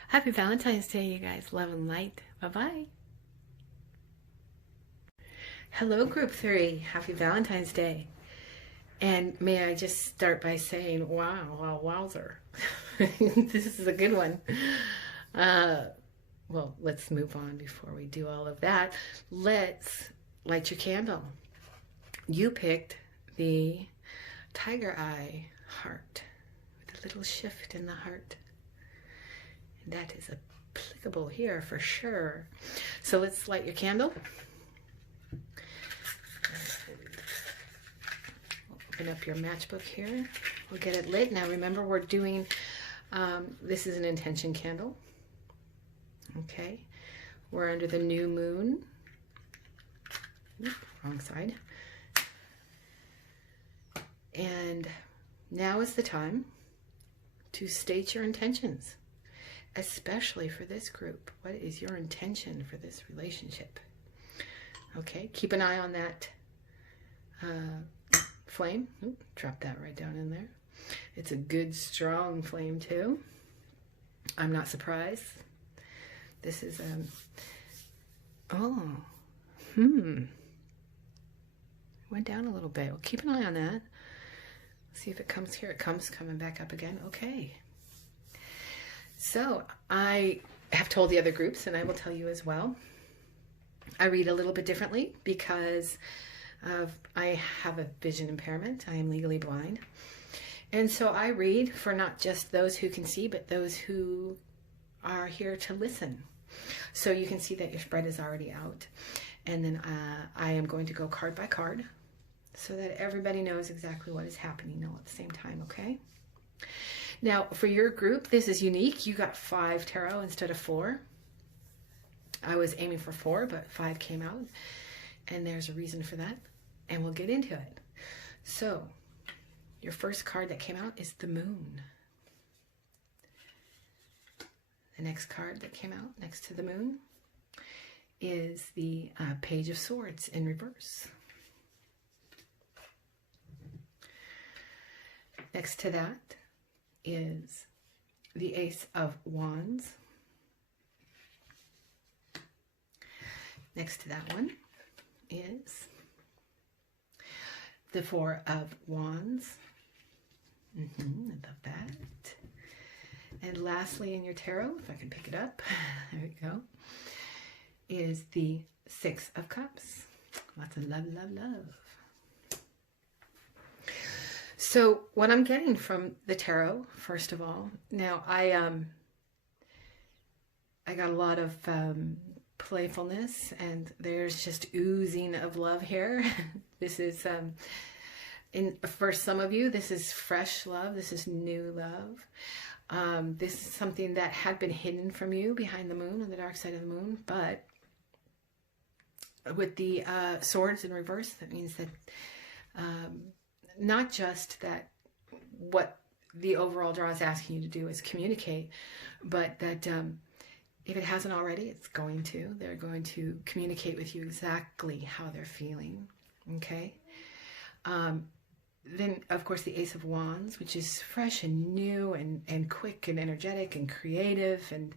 Happy Valentine's Day, you guys. Love and light. Bye-bye. Hello, Group 3. Happy Valentine's Day. And may I just start by saying, wow, wowzer. This is a good one. Well, let's move on before we do all of that. Let's light your candle. You picked the tiger eye heart with a little shift in the heart. And that is applicable here for sure. So let's light your candle. Open up your matchbook here. We'll get it lit. Now remember, we're doing, this is an intention candle. Okay. We're under the new moon. Oops, wrong side. And now is the time to state your intentions, especially for this group. What is your intention for this relationship? Okay, keep an eye on that flame. Ooh, drop that right down in there. It's a good, strong flame too. I'm not surprised. This is, went down a little bit. Well, keep an eye on that. See if it comes here. It comes coming back up again. Okay. So I have told the other groups, and I will tell you as well. I read a little bit differently because I have a vision impairment. I am legally blind. And so I read for not just those who can see, but those who are here to listen. So you can see that your spread is already out. And then I am going to go card by card so that everybody knows exactly what is happening all at the same time, okay? Now, for your group, this is unique. You got 5 tarot instead of 4. I was aiming for 4, but 5 came out. And there's a reason for that. And we'll get into it. So, your first card that came out is the moon. The next card that came out next to the moon is the Page of Swords in reverse. Next to that is the Ace of Wands. Next to that one is the Four of Wands. I love that. And lastly in your tarot, if I can pick it up, there we go, is the Six of Cups. Lots of love, love, love. So what I'm getting from the tarot, first of all, now I got a lot of playfulness, and there's just oozing of love here. This is, for some of you, this is fresh love. This is new love. This is something that had been hidden from you behind the moon, on the dark side of the moon, but with the swords in reverse, that means that not just that what the overall draw is asking you to do is communicate, but that if it hasn't already, it's going to. They're going to communicate with you exactly how they're feeling, okay? Then, of course, the Ace of Wands, which is fresh and new and quick and energetic and creative. And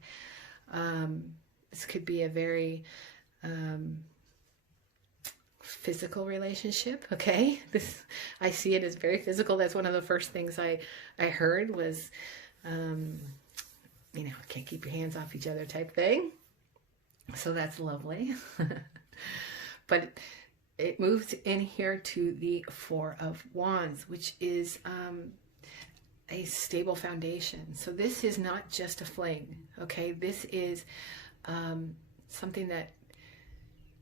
this could be a very physical relationship, okay? I see it as very physical. That's one of the first things I heard was, you know, can't keep your hands off each other type thing. So that's lovely. But it moves in here to the Four of Wands, which is a stable foundation. So this is not just a fling, okay? This is something that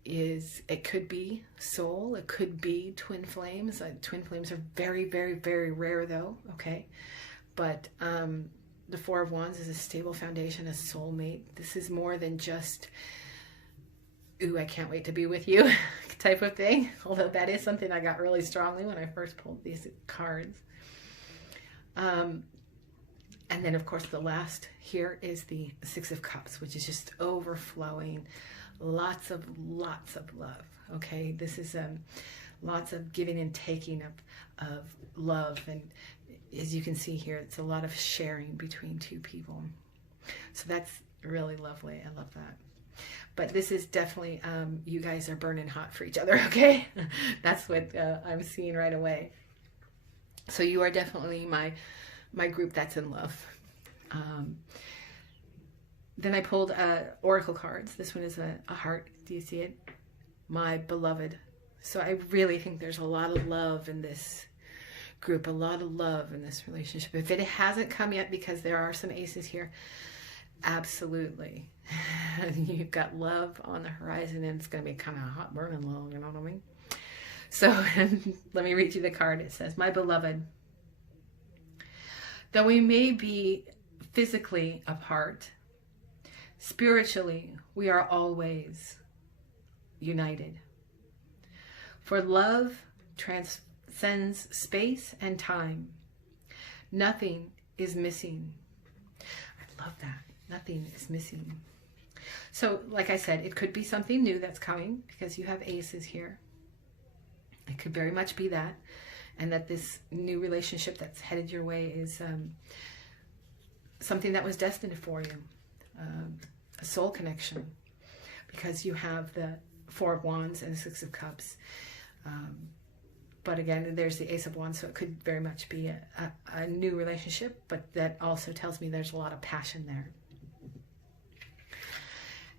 is, it could be soul, it could be twin flames. Twin flames are very, very, very rare though, okay? But the Four of Wands is a stable foundation, a soulmate. This is more than just, ooh, I can't wait to be with you type of thing. Although that is something I got really strongly when I first pulled these cards. And then, of course, the last here is the Six of Cups, which is just overflowing. Lots of love, okay? This is lots of giving and taking of love. And as you can see here, it's a lot of sharing between two people. So that's really lovely. I love that. But this is definitely, you guys are burning hot for each other, okay? That's what I'm seeing right away. So you are definitely my group that's in love. Then I pulled oracle cards. This one is a heart. Do you see it? My beloved. So I really think there's a lot of love in this group, a lot of love in this relationship. If it hasn't come yet, because there are some aces here, absolutely. You've got love on the horizon, and it's going to be kind of hot burning low, you know what I mean? So let me read you the card. It says, my beloved, though we may be physically apart, spiritually we are always united. For love transcends space and time. Nothing is missing. I love that. Nothing is missing. So, like I said, it could be something new that's coming because you have aces here. It could very much be that. And that this new relationship that's headed your way is something that was destined for you. A soul connection. Because you have the Four of Wands and the Six of Cups. But again, there's the Ace of Wands, so it could very much be a new relationship, but that also tells me there's a lot of passion there.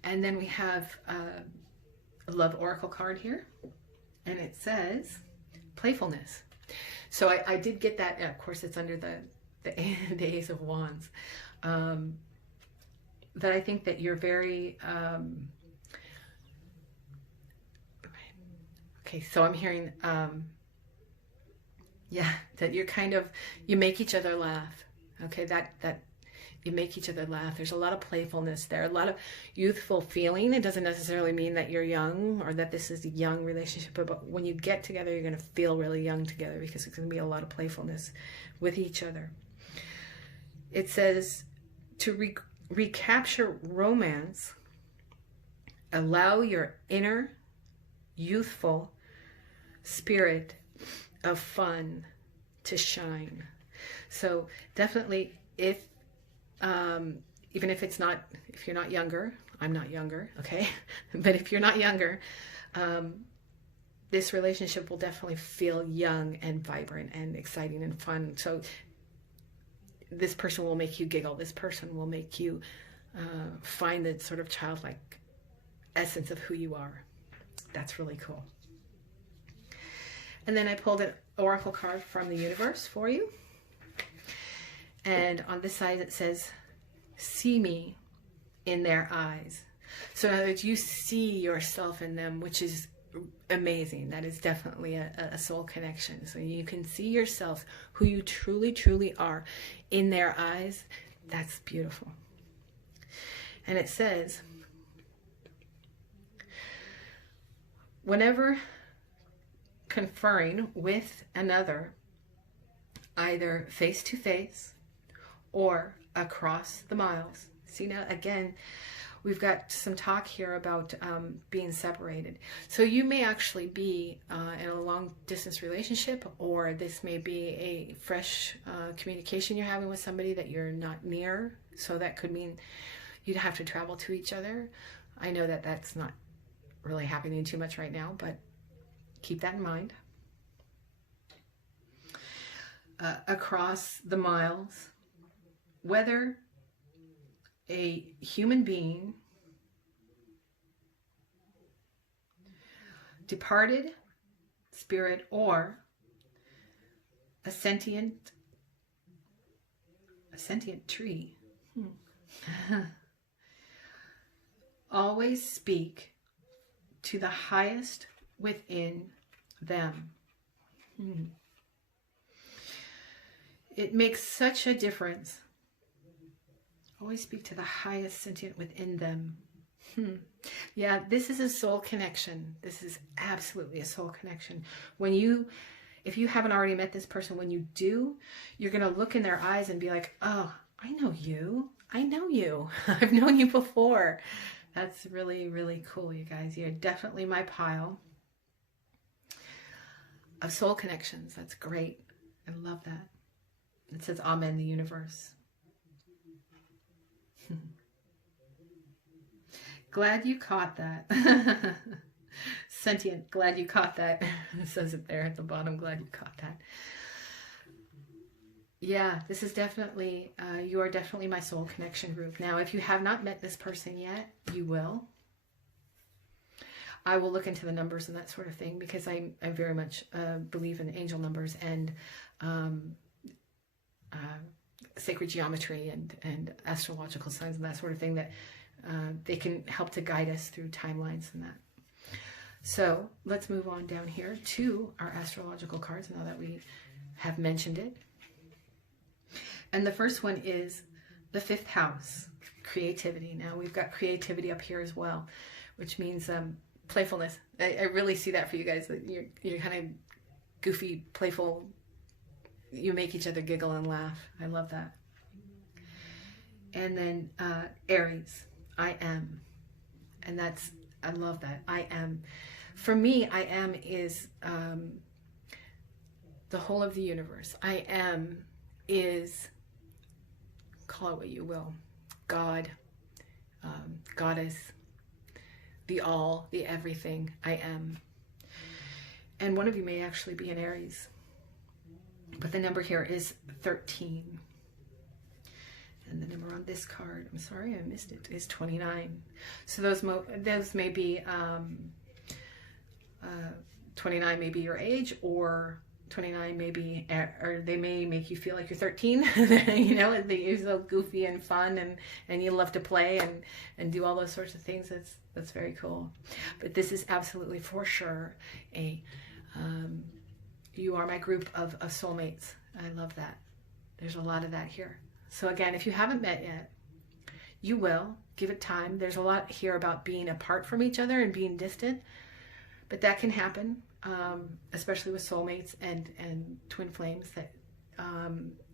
And then we have a Love Oracle card here, and it says playfulness. So I did get that. Of course, it's under the Ace of Wands. That I think that you're very... okay, so I'm hearing... yeah, that you're kind of, you make each other laugh. Okay, that you make each other laugh. There's a lot of playfulness there, a lot of youthful feeling. It doesn't necessarily mean that you're young or that this is a young relationship, but when you get together, you're going to feel really young together because it's going to be a lot of playfulness with each other. It says to recapture romance, allow your inner youthful spirit of fun to shine. So definitely, if even if it's not, if you're not younger, I'm not younger, okay, but if you're not younger, this relationship will definitely feel young and vibrant and exciting and fun. So this person will make you giggle. This person will make you find the sort of childlike essence of who you are. That's really cool. And then I pulled an oracle card from the universe for you. And on this side it says, see me in their eyes. So in other words, you see yourself in them, which is amazing. That is definitely a soul connection. So you can see yourself, who you truly, truly are, in their eyes. That's beautiful. And it says, whenever conferring with another, either face to face or across the miles. See, now again, we've got some talk here about being separated. So you may actually be in a long distance relationship, or this may be a fresh communication you're having with somebody that you're not near. So that could mean you'd have to travel to each other. I know that that's not really happening too much right now, but keep that in mind. Across the miles, whether a human being, departed spirit, or a sentient tree, always speak to the highest within them. It makes such a difference. Always speak to the highest sentient within them. Yeah, this is a soul connection. This is absolutely a soul connection. If you haven't already met this person, when you do, you're going to look in their eyes and be like, oh, I know you. I know you. I've known you before. That's really, really cool, you guys. You're definitely my pile of soul connections. That's great. I love that. It says, Amen, the universe. Glad you caught that. Sentient, glad you caught that. It says it there at the bottom, glad you caught that. Yeah, this is definitely, you are definitely my soul connection group. Now, if you have not met this person yet, you will. I will look into the numbers and that sort of thing, because I very much believe in angel numbers and sacred geometry and astrological signs and that sort of thing, that they can help to guide us through timelines and that. So let's move on down here to our astrological cards now that we have mentioned it. And the first one is the 5th house, creativity. Now we've got creativity up here as well, which means playfulness. I really see that for you guys. That you're kind of goofy, playful. You make each other giggle and laugh. I love that. And then Aries, I am. And that's, I love that. I am. For me, I am is the whole of the universe. I am is, call it what you will, God, Goddess, the all, the everything. I am. And one of you may actually be an Aries. But the number here is 13. And the number on this card, I'm sorry I missed it, is 29. So those may be 29 may be your age, or 29 may be, or they may make you feel like you're 13. You know, you're so goofy and fun, and you love to play and do all those sorts of things. That's very cool. But this is absolutely for sure a you are my group of soulmates. I love that. There's a lot of that here. So again, if you haven't met yet, you will. Give it time. There's a lot here about being apart from each other and being distant, but that can happen, especially with soulmates and twin flames, that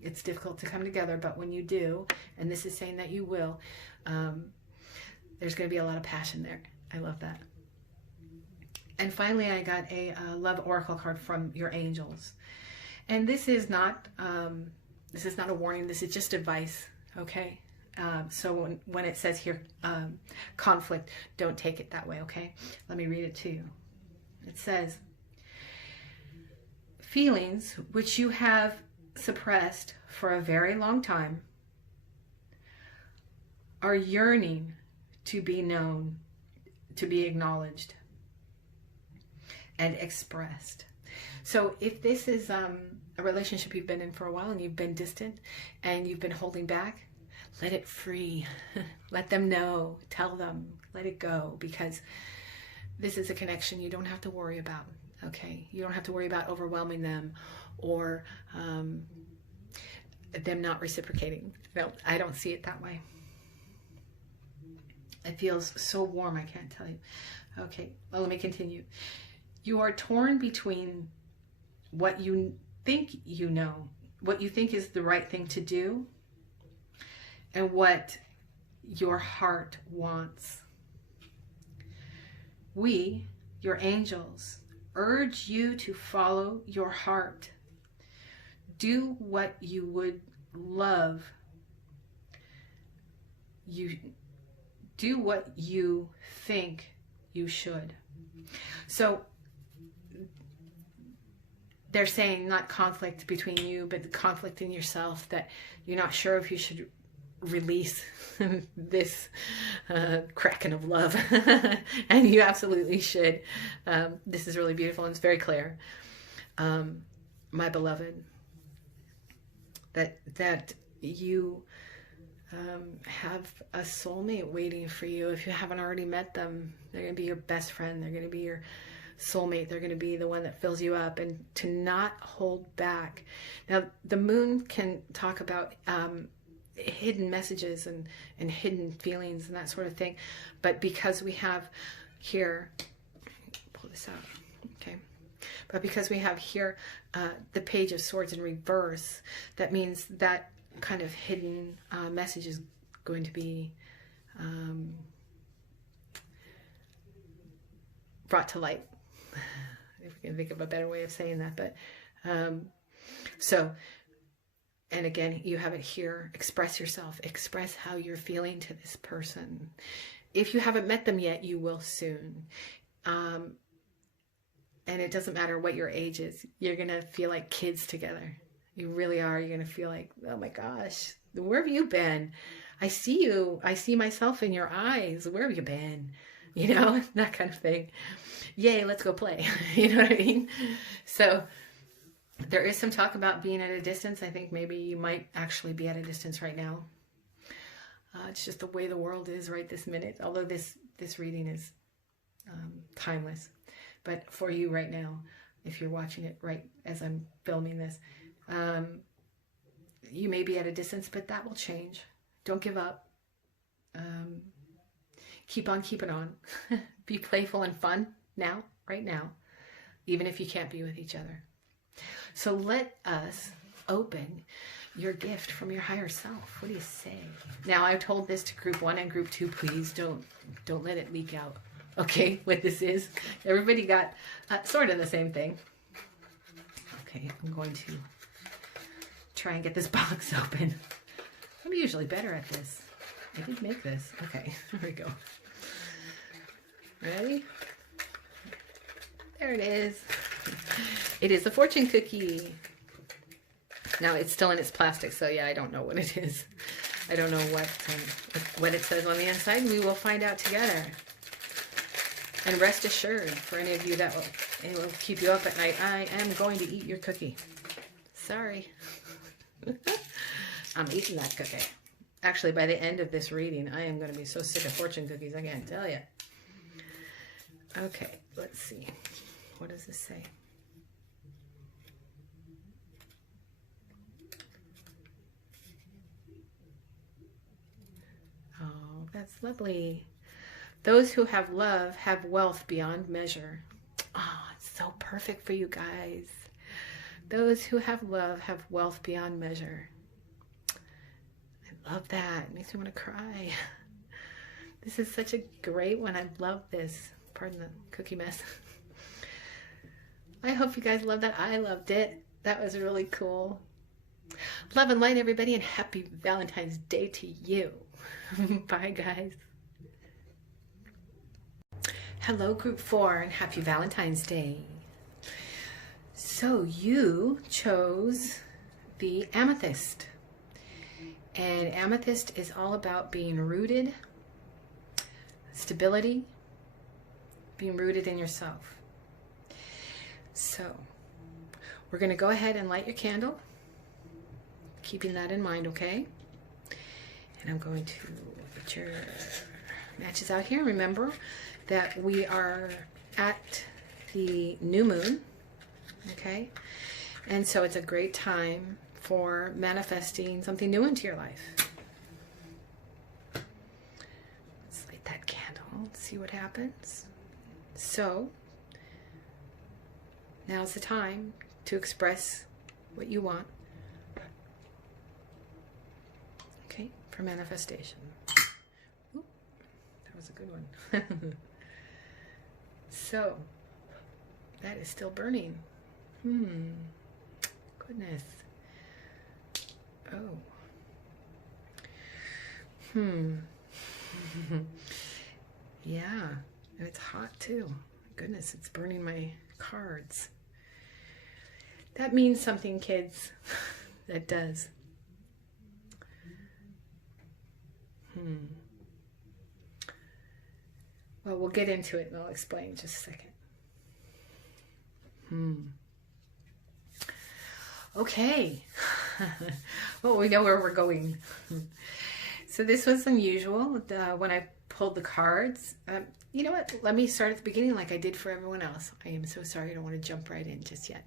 it's difficult to come together. But when you do, and this is saying that you will, there's going to be a lot of passion there. I love that. And finally, I got a love oracle card from your angels. And this is not a warning. This is just advice, okay? So when it says here, conflict, don't take it that way, okay? Let me read it to you. It says, feelings which you have suppressed for a very long time are yearning to be known, to be acknowledged and expressed. So if this is a relationship you've been in for a while and you've been distant and you've been holding back, let it free. Let them know. Tell them. Let it go, because this is a connection you don't have to worry about, okay? You don't have to worry about overwhelming them or them not reciprocating. No, I don't see it that way. It feels so warm, I can't tell you. Okay, well, let me continue. You are torn between what you think you know, what you think is the right thing to do, and what your heart wants. We, your angels, urge you to follow your heart. Do what you would love. Do what you think you should. So they're saying not conflict between you, but the conflict in yourself, that you're not sure if you should release this kraken of love. And you absolutely should. This is really beautiful and it's very clear. My beloved, that you have a soulmate waiting for you. If you haven't already met them, they're going to be your best friend. They're going to be your soulmate. They're going to be the one that fills you up, and to not hold back. Now, the moon can talk about hidden messages and hidden feelings and that sort of thing. But because we have here, pull this out, okay. But because we have here the Page of Swords in reverse, that means that kind of hidden message is going to be brought to light. If we can think of a better way of saying that. But so And again, you have it here. Express yourself. Express how you're feeling to this person. If you haven't met them yet, you will soon. And it doesn't matter what your age is. You're going to feel like kids together. You really are. You're going to feel like, oh my gosh, where have you been? I see you. I see myself in your eyes. Where have you been? You know, that kind of thing. Yay, let's go play. You know what I mean? So there is some talk about being at a distance. I think maybe you might actually be at a distance right now. It's just the way the world is right this minute. Although this reading is timeless. But for you right now, if you're watching it right as I'm filming this, you may be at a distance, but that will change. Don't give up. Keep on keeping on. Be playful and fun now, right now, even if you can't be with each other. So let us open your gift from your higher self. What do you say? Now, I've told this to group 1 and group 2. Please don't let it leak out. Okay, what this is. Everybody got sort of the same thing. Okay, I'm going to try and get this box open. I'm usually better at this. I did make this. Okay, here we go. Ready? There it is. It is a fortune cookie. Now it's still in its plastic, so yeah, I don't know what it is. I don't know what it says on the inside. We will find out together. And rest assured, for any of you that it will keep you up at night, I am going to eat your cookie. Sorry. I'm eating that cookie. Actually, by the end of this reading, I am going to be so sick of fortune cookies, I can't tell you. Okay, let's see. What does this say? Oh, that's lovely. Those who have love have wealth beyond measure. Oh, it's so perfect for you guys. Those who have love have wealth beyond measure. I love that. It makes me want to cry. This is such a great one. I love this. Pardon the cookie mess. I hope you guys love that. I loved it. That was really cool. Love and light, everybody, and happy Valentine's Day to you. Bye, guys. Hello, group 4, and happy Valentine's Day. So you chose the amethyst. And amethyst is all about being rooted, stability, being rooted in yourself. So we're going to go ahead and light your candle, keeping that in mind, okay? And I'm going to get your matches out here. Remember that we are at the new moon, okay? And so it's a great time for manifesting something new into your life. Let's light that candle, see what happens. So now's the time to express what you want, okay, for manifestation. Ooh, that was a good one. So that is still burning. Goodness. Oh. Yeah, and it's hot too. Goodness, it's burning my cards. That means something, kids. That does. Well, we'll get into it and I'll explain in just a second. Okay. Well, we know where we're going. So this was unusual when I pulled the cards. You know what? Let me start at the beginning like I did for everyone else. I am so sorry. I don't want to jump right in just yet.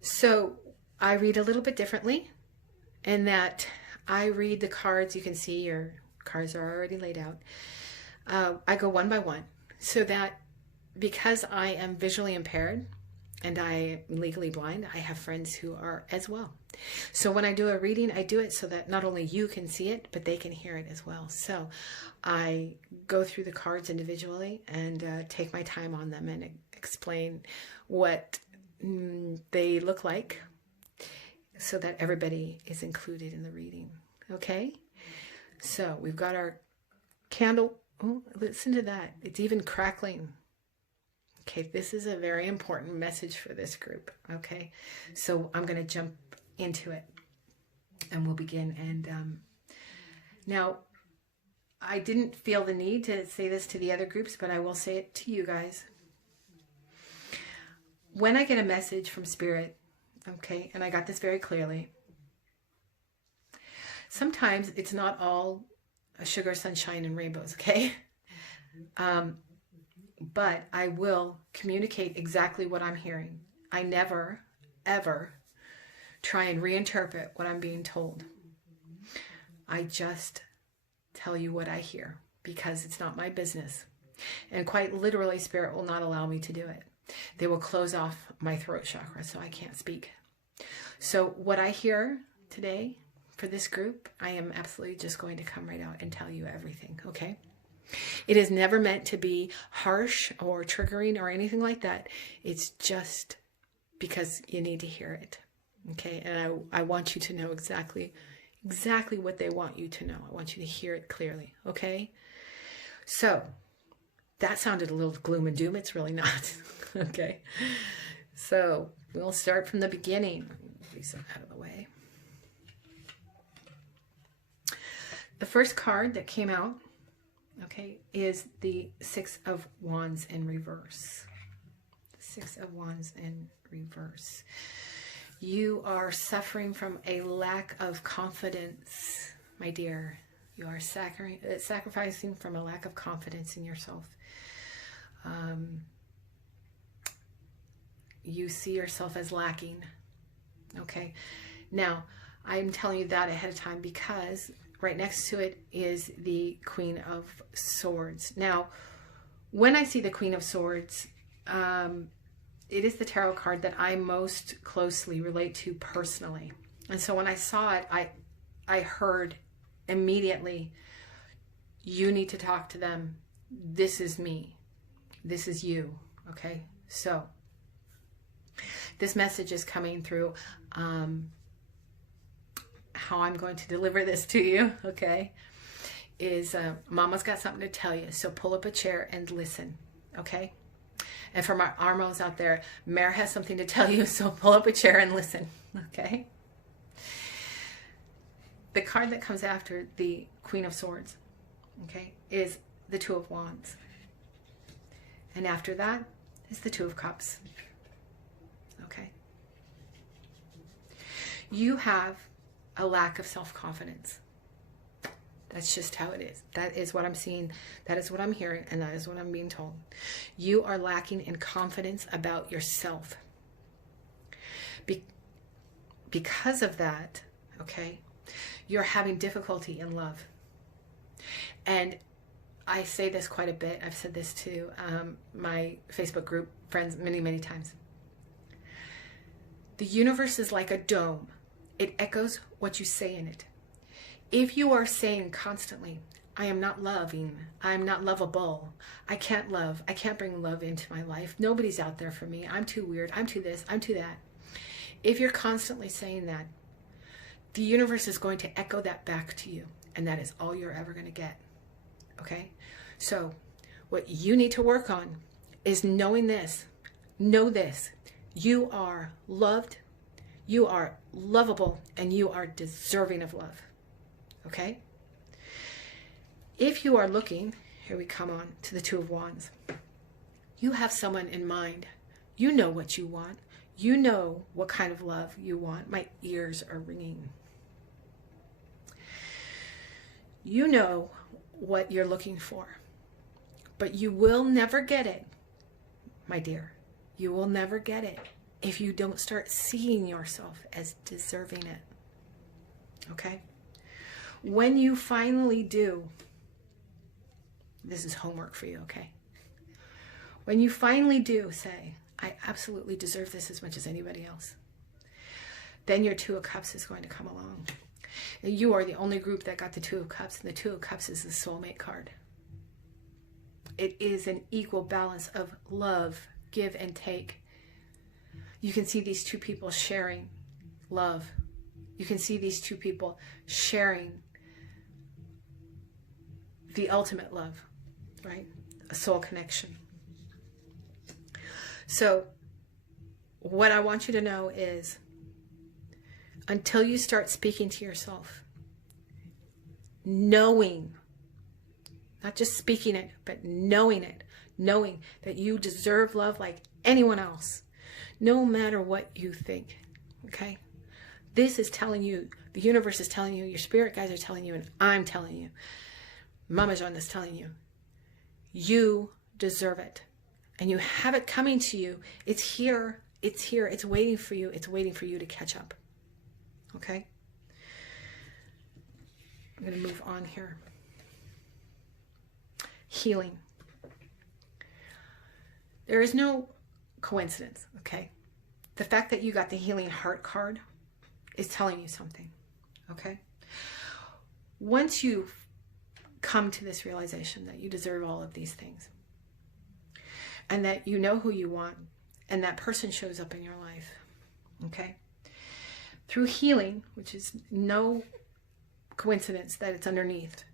So I read a little bit differently in that I read the cards. You can see your cards are already laid out. I go one by one so that because I am visually impaired and I am legally blind, I have friends who are as well. So when I do a reading, I do it so that not only you can see it, but they can hear it as well. So I go through the cards individually and take my time on them and explain what they look like so that everybody is included in the reading. Okay? So we've got our candle. Oh, listen to that. It's even crackling. Okay, this is a very important message for this group. Okay, so I'm going to jump into it and we'll begin. And now, I didn't feel the need to say this to the other groups, but I will say it to you guys. When I get a message from Spirit, okay, and I got this very clearly, sometimes it's not all sugar, sunshine, and rainbows, okay? But I will communicate exactly what I'm hearing. I never, ever try and reinterpret what I'm being told. I just tell you what I hear because it's not my business. And quite literally, Spirit will not allow me to do it. They will close off my throat chakra so I can't speak. So what I hear today for this group, I am absolutely just going to come right out and tell you everything, okay? It is never meant to be harsh or triggering or anything like that. It's just because you need to hear it, okay? And I want you to know exactly what they want you to know. I want you to hear it clearly, okay? So that sounded a little gloom and doom. It's really not, okay? So we'll start from the beginning. These out of the way. The first card that came out, okay, is the Six of Wands in reverse. The Six of Wands in reverse. You are suffering from a lack of confidence, my dear. You are sacrificing from a lack of confidence in yourself. You see yourself as lacking. Okay. Now, I'm telling you that ahead of time because right next to it is the Queen of Swords. Now, when I see the Queen of Swords, it is the tarot card that I most closely relate to personally. And so when I saw it, I heard immediately, you need to talk to them. This is me. This is you. Okay? So this message is coming through how I'm going to deliver this to you, okay, is Mama's got something to tell you. So pull up a chair and listen, okay? And for my Armos out there, Mare has something to tell you, so pull up a chair and listen, okay? The card that comes after the Queen of Swords, okay, is the Two of Wands. And after that is the Two of Cups, okay? You have a lack of self-confidence. That's just how it is. That is what I'm seeing. That is what I'm hearing. And that is what I'm being told. You are lacking in confidence about yourself. Because of that, okay, you're having difficulty in love. And I say this quite a bit. I've said this to my Facebook group friends many, many times. The universe is like a dome. It echoes what you say in it. If you are saying constantly, I am not loving, I am not lovable, I can't love, I can't bring love into my life, nobody's out there for me, I'm too weird, I'm too this, I'm too that. If you're constantly saying that, the universe is going to echo that back to you, and that is all you're ever going to get. Okay? So, what you need to work on is knowing this. Know this. You are loved, you are lovable, and you are deserving of love. Okay? If you are looking, here we come on to the Two of Wands. You have someone in mind. You know what you want. You know what kind of love you want. My ears are ringing. You know what you're looking for. But you will never get it, my dear. You will never get it if you don't start seeing yourself as deserving it. Okay? When you finally do, this is homework for you, okay? When you finally do say, I absolutely deserve this as much as anybody else, then your Two of Cups is going to come along. And you are the only group that got the Two of Cups, and the Two of Cups is the soulmate card. It is an equal balance of love, give and take. You can see these two people sharing love, You can see these two people sharing the ultimate love, right? A soul connection. So what I want you to know is, until you start speaking to yourself, knowing, not just speaking it, but knowing it, knowing that you deserve love like anyone else, no matter what you think, okay? This is telling you, the universe is telling you, your spirit guides are telling you, and I'm telling you, Mama John is telling you, you deserve it. And you have it coming to you. It's here. It's here. It's waiting for you. It's waiting for you to catch up. Okay? I'm going to move on here. Healing. There is no coincidence, okay? The fact that you got the healing heart card is telling you something, okay? Once you come to this realization that you deserve all of these things, and that you know who you want, and that person shows up in your life, okay? Through healing, which is no coincidence that it's underneath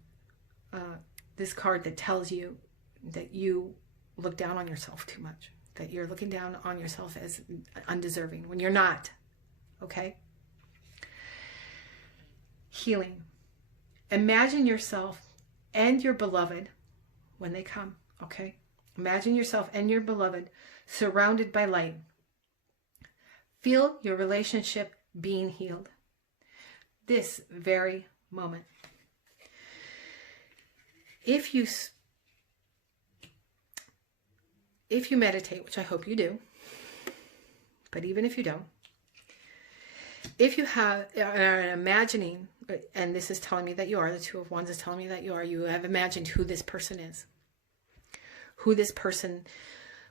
this card that tells you that you look down on yourself too much, that you're looking down on yourself as undeserving when you're not, okay? Healing. Imagine yourself and your beloved when they come, okay? Imagine yourself and your beloved surrounded by light. Feel your relationship being healed this very moment. If you meditate, which I hope you do, but even if you don't, if you are imagining, and this is telling me that you are, the Two of Wands is telling me that you have imagined who this person is. Who this person,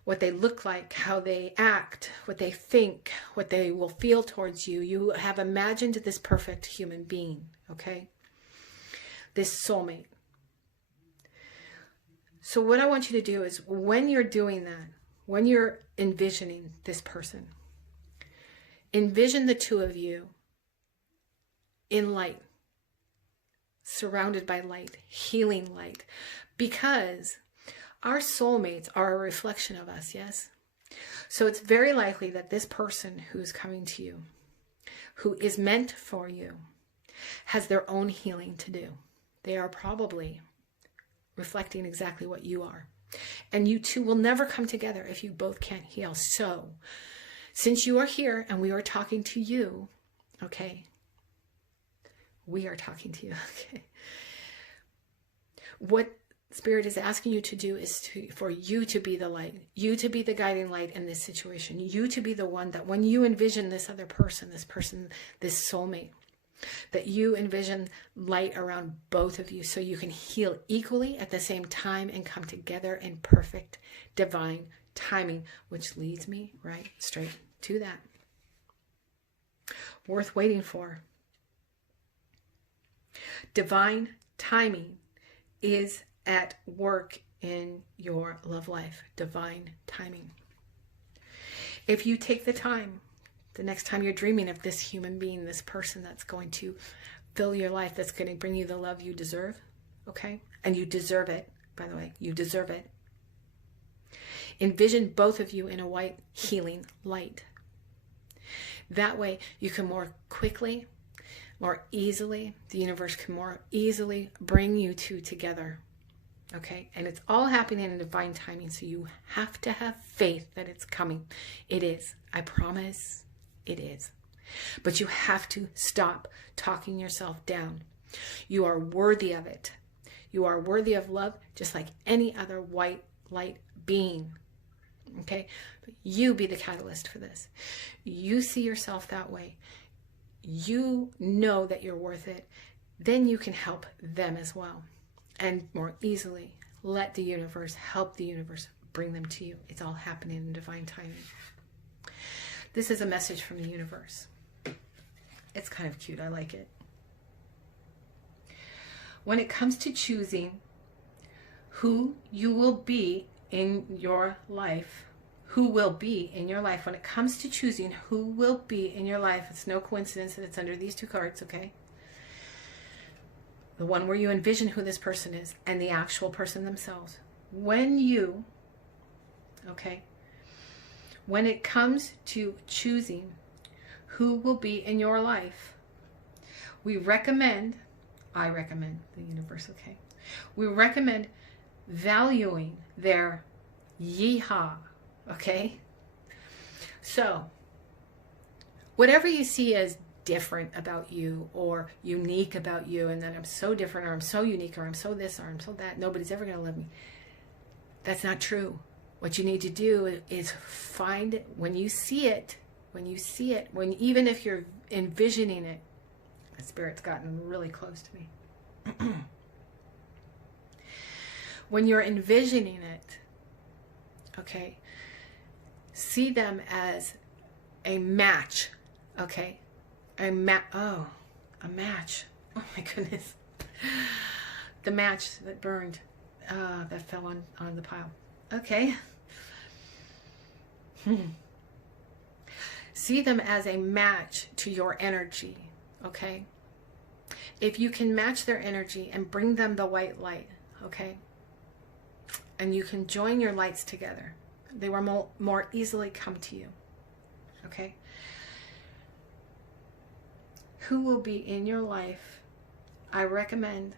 what they look like, how they act, what they think, what they will feel towards you. You have imagined this perfect human being, okay? This soulmate. So what I want you to do is, when you're doing that, when you're envisioning this person, envision the two of you in light, surrounded by light, healing light, because our soulmates are a reflection of us, yes? So it's very likely that this person who's coming to you, who is meant for you, has their own healing to do. They are probably reflecting exactly what you are. And you two will never come together if you both can't heal. So, since you are here and we are talking to you, okay? We are talking to you, okay? What Spirit is asking you to do is for you to be the light, you to be the guiding light in this situation, you to be the one that when you envision this other person, this soulmate, that you envision light around both of you so you can heal equally at the same time and come together in perfect divine timing, which leads me right straight to that. Worth waiting for. Divine timing is at work in your love life. Divine timing. If you take the time, the next time you're dreaming of this human being, this person that's going to fill your life, that's going to bring you the love you deserve, okay? And you deserve it, by the way. You deserve it. Envision both of you in a white healing light. That way you can more quickly, more easily, the universe can more easily bring you two together. Okay, and it's all happening in divine timing, so you have to have faith that it's coming. It is. I promise it is. But you have to stop talking yourself down. You are worthy of it. You are worthy of love just like any other white light being. Okay, but you be the catalyst for this. You see yourself that way. You know that you're worth it. Then you can help them as well. And more easily let the universe, help the universe bring them to you. It's all happening in divine timing. This is a message from the universe. It's kind of cute. I like it. When it comes to choosing who you will be in your life, who will be in your life. When it comes to choosing who will be in your life, it's no coincidence that it's under these two cards, okay? The one where you envision who this person is and the actual person themselves. When you, okay, when it comes to choosing who will be in your life, I recommend, the universe, okay? We recommend valuing their yeehaw, okay? So, whatever you see as different about you or unique about you, and that I'm so different or I'm so unique or I'm so this or I'm so that, nobody's ever going to love me. That's not true. What you need to do is find, when you see it, even if you're envisioning it, the Spirit's gotten really close to me. When you're envisioning it, okay, see them as a match, okay? A match. Oh my goodness. The match that burned, that fell on the pile. Okay. See them as a match to your energy, okay? If you can match their energy and bring them the white light, okay? And you can join your lights together, they will more easily come to you, okay? Who will be in your life, I recommend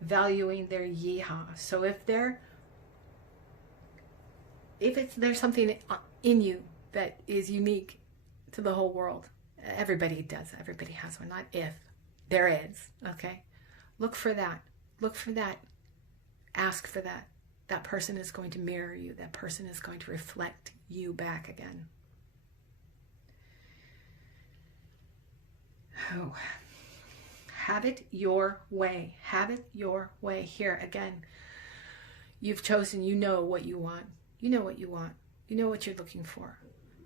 valuing their yeehaw. So if there's something in you that is unique to the whole world, everybody does, everybody has one, not if, there is, okay? Look for that, ask for that. That person is going to mirror you, that person is going to reflect you back again. Oh, have it your way. Have it your way. Here again, you've chosen, you know what you want. You know what you want. You know what you're looking for.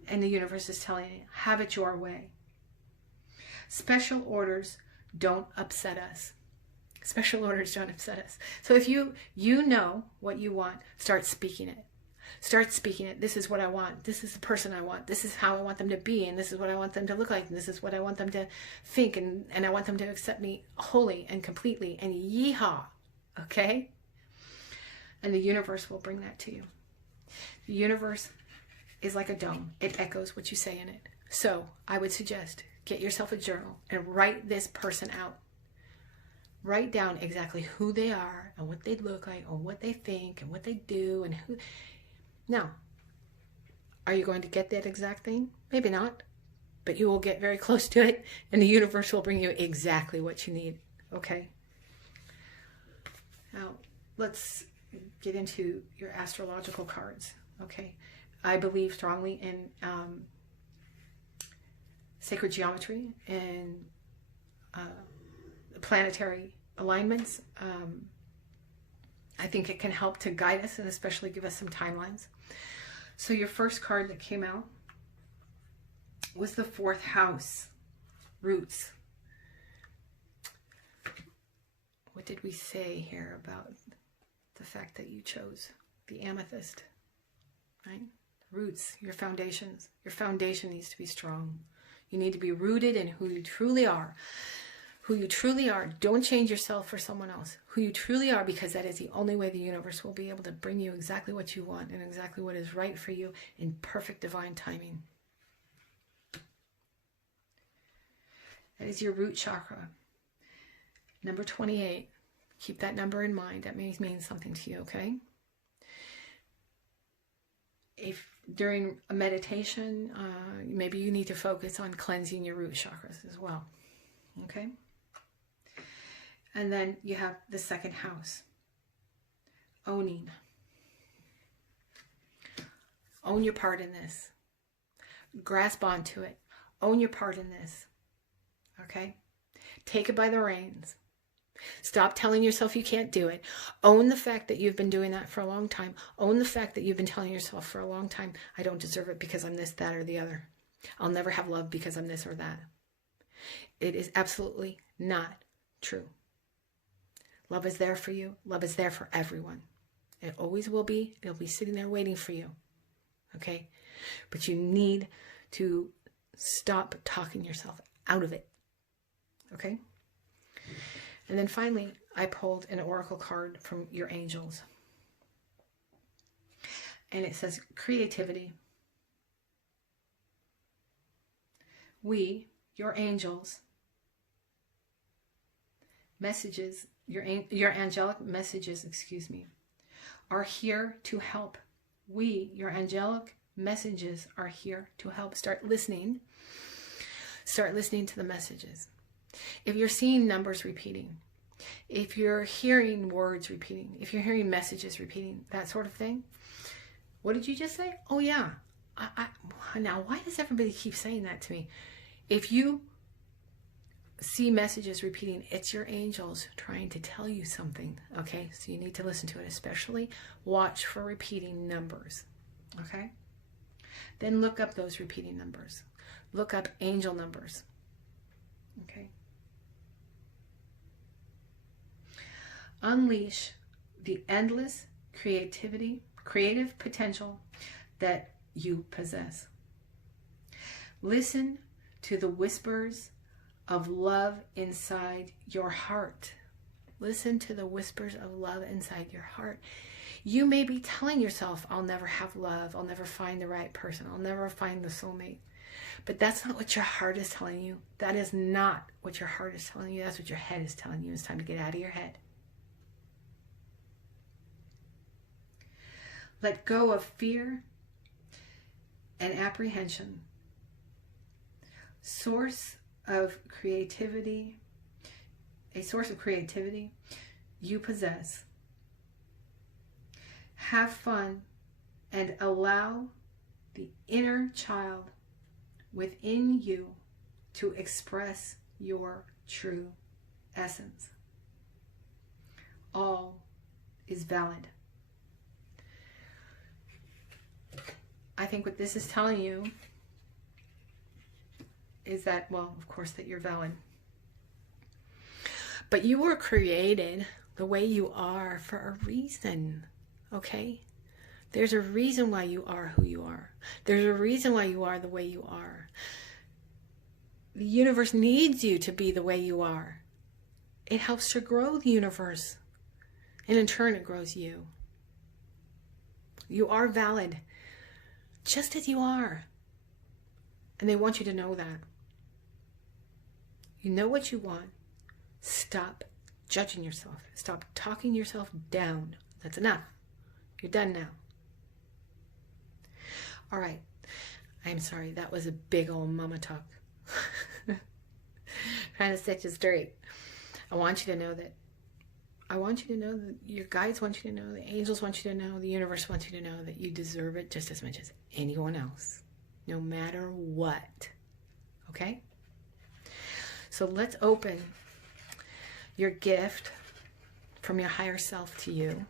And the universe is telling you, have it your way. Special orders don't upset us. Special orders don't upset us. So if you know what you want, start speaking it. Start speaking it. This is what I want. This is the person I want. This is how I want them to be. And this is what I want them to look like. And this is what I want them to think. And I want them to accept me wholly and completely. And yeehaw. Okay? And the universe will bring that to you. The universe is like a dome. It echoes what you say in it. So I would suggest get yourself a journal and write this person out. Write down exactly who they are and what they look like and what they think and what they do and who. Now, are you going to get that exact thing? Maybe not, but you will get very close to it and the universe will bring you exactly what you need, okay? Now, let's get into your astrological cards, okay? I believe strongly in sacred geometry and planetary alignments. I think it can help to guide us and especially give us some timelines. So your first card that came out was the 4th house, roots. What did we say here about the fact that you chose the amethyst, right? Roots, your foundations. Your foundation needs to be strong. You need to be rooted in who you truly are. Who you truly are. Don't change yourself for someone else. Who you truly are, because that is the only way the universe will be able to bring you exactly what you want and exactly what is right for you in perfect divine timing. That is your root chakra. Number 28. Keep that number in mind. That may mean something to you, okay? If during a meditation, maybe you need to focus on cleansing your root chakras as well, okay? And then you have the 2nd house, owning. Own your part in this. Grasp onto it. Own your part in this, okay? Take it by the reins. Stop telling yourself you can't do it. Own the fact that you've been doing that for a long time. Own the fact that you've been telling yourself for a long time, I don't deserve it because I'm this, that, or the other. I'll never have love because I'm this or that. It is absolutely not true. Love is there for you. Love is there for everyone. It always will be. It'll be sitting there waiting for you. okay? But you need to stop talking yourself out of it, okay? And then finally, I pulled an oracle card from your angels. And it says creativity. We, your angels, messages, your angelic messages, are here to help. We, your angelic messages, are here to help. Start listening to the messages. If you're seeing numbers repeating, if you're hearing words repeating, if you're hearing messages repeating, that sort of thing, what did you just say? Oh yeah. Now, why does everybody keep saying that to me? If you see messages repeating, it's your angels trying to tell you something, okay? So you need to listen to it, especially watch for repeating numbers, okay? Then look up those repeating numbers. Look up angel numbers, okay? Unleash the endless creative potential that you possess. Listen to the whispers of love inside your heart. Listen to the whispers of love inside your heart. You may be telling yourself, I'll never have love, I'll never find the right person, I'll never find the soulmate. But that's not what your heart is telling you. That is not what your heart is telling you. That's what your head is telling you. It's time to get out of your head. Let go of fear and apprehension. A source of creativity you possess. Have fun and allow the inner child within you to express your true essence. All is valid. I think what this is telling you is that, well, of course, that you're valid. But you were created the way you are for a reason, okay? There's a reason why you are who you are. There's a reason why you are the way you are. The universe needs you to be the way you are. It helps to grow the universe. And in turn, it grows you. You are valid, just as you are. And they want you to know that. You know what you want. Stop judging yourself. Stop talking yourself down. That's enough. You're done now. All right. I'm sorry. That was a big old mama talk. Trying to set you straight. I want you to know that your guides want you to know, the angels want you to know, the universe wants you to know that you deserve it just as much as anyone else, no matter what. Okay? So let's open your gift from your higher self to you.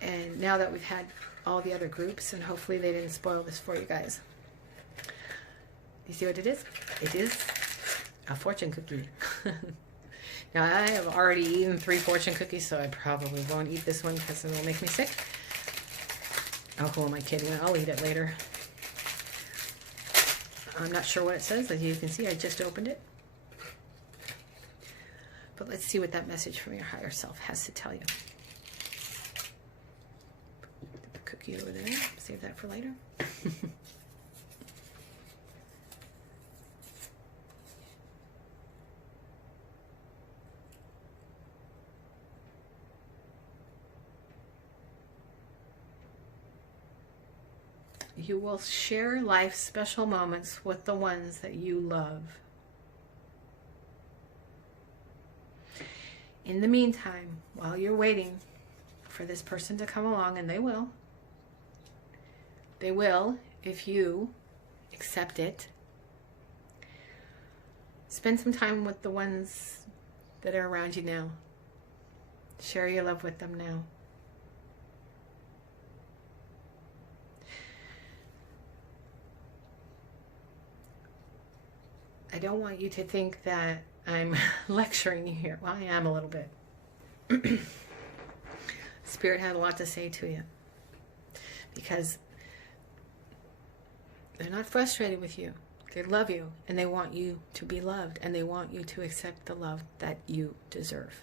And now that we've had all the other groups, and hopefully they didn't spoil this for you guys. You see what it is? It is a fortune cookie. Now, I have already eaten 3 fortune cookies, so I probably won't eat this one because it'll make me sick. Oh, who am I kidding? I'll eat it later. I'm not sure what it says. As you can see, I just opened it. But let's see what that message from your higher self has to tell you. Put the cookie over there. Save that for later. You will share life's special moments with the ones that you love. In the meantime, while you're waiting for this person to come along, and they will if you accept it, spend some time with the ones that are around you now. Share your love with them now. I don't want you to think that I'm lecturing you here. Well, I am a little bit. Spirit had a lot to say to you. because they're not frustrated with you. They love you, and they want you to be loved, and they want you to accept the love that you deserve.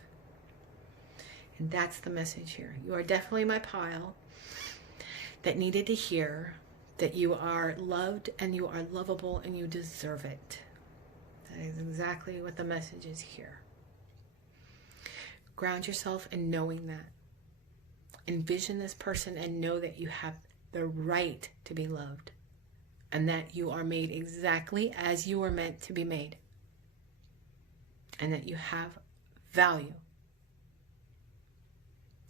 And that's the message here. You are definitely my pile that needed to hear that you are loved and you are lovable and you deserve it. That is exactly what the message is here. Ground yourself in knowing that. Envision this person and know that you have the right to be loved, and that you are made exactly as you were meant to be made, and that you have value.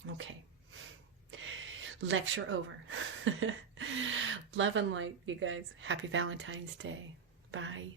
Okay. Lecture over. Love and light, you guys. Happy Valentine's Day. Bye.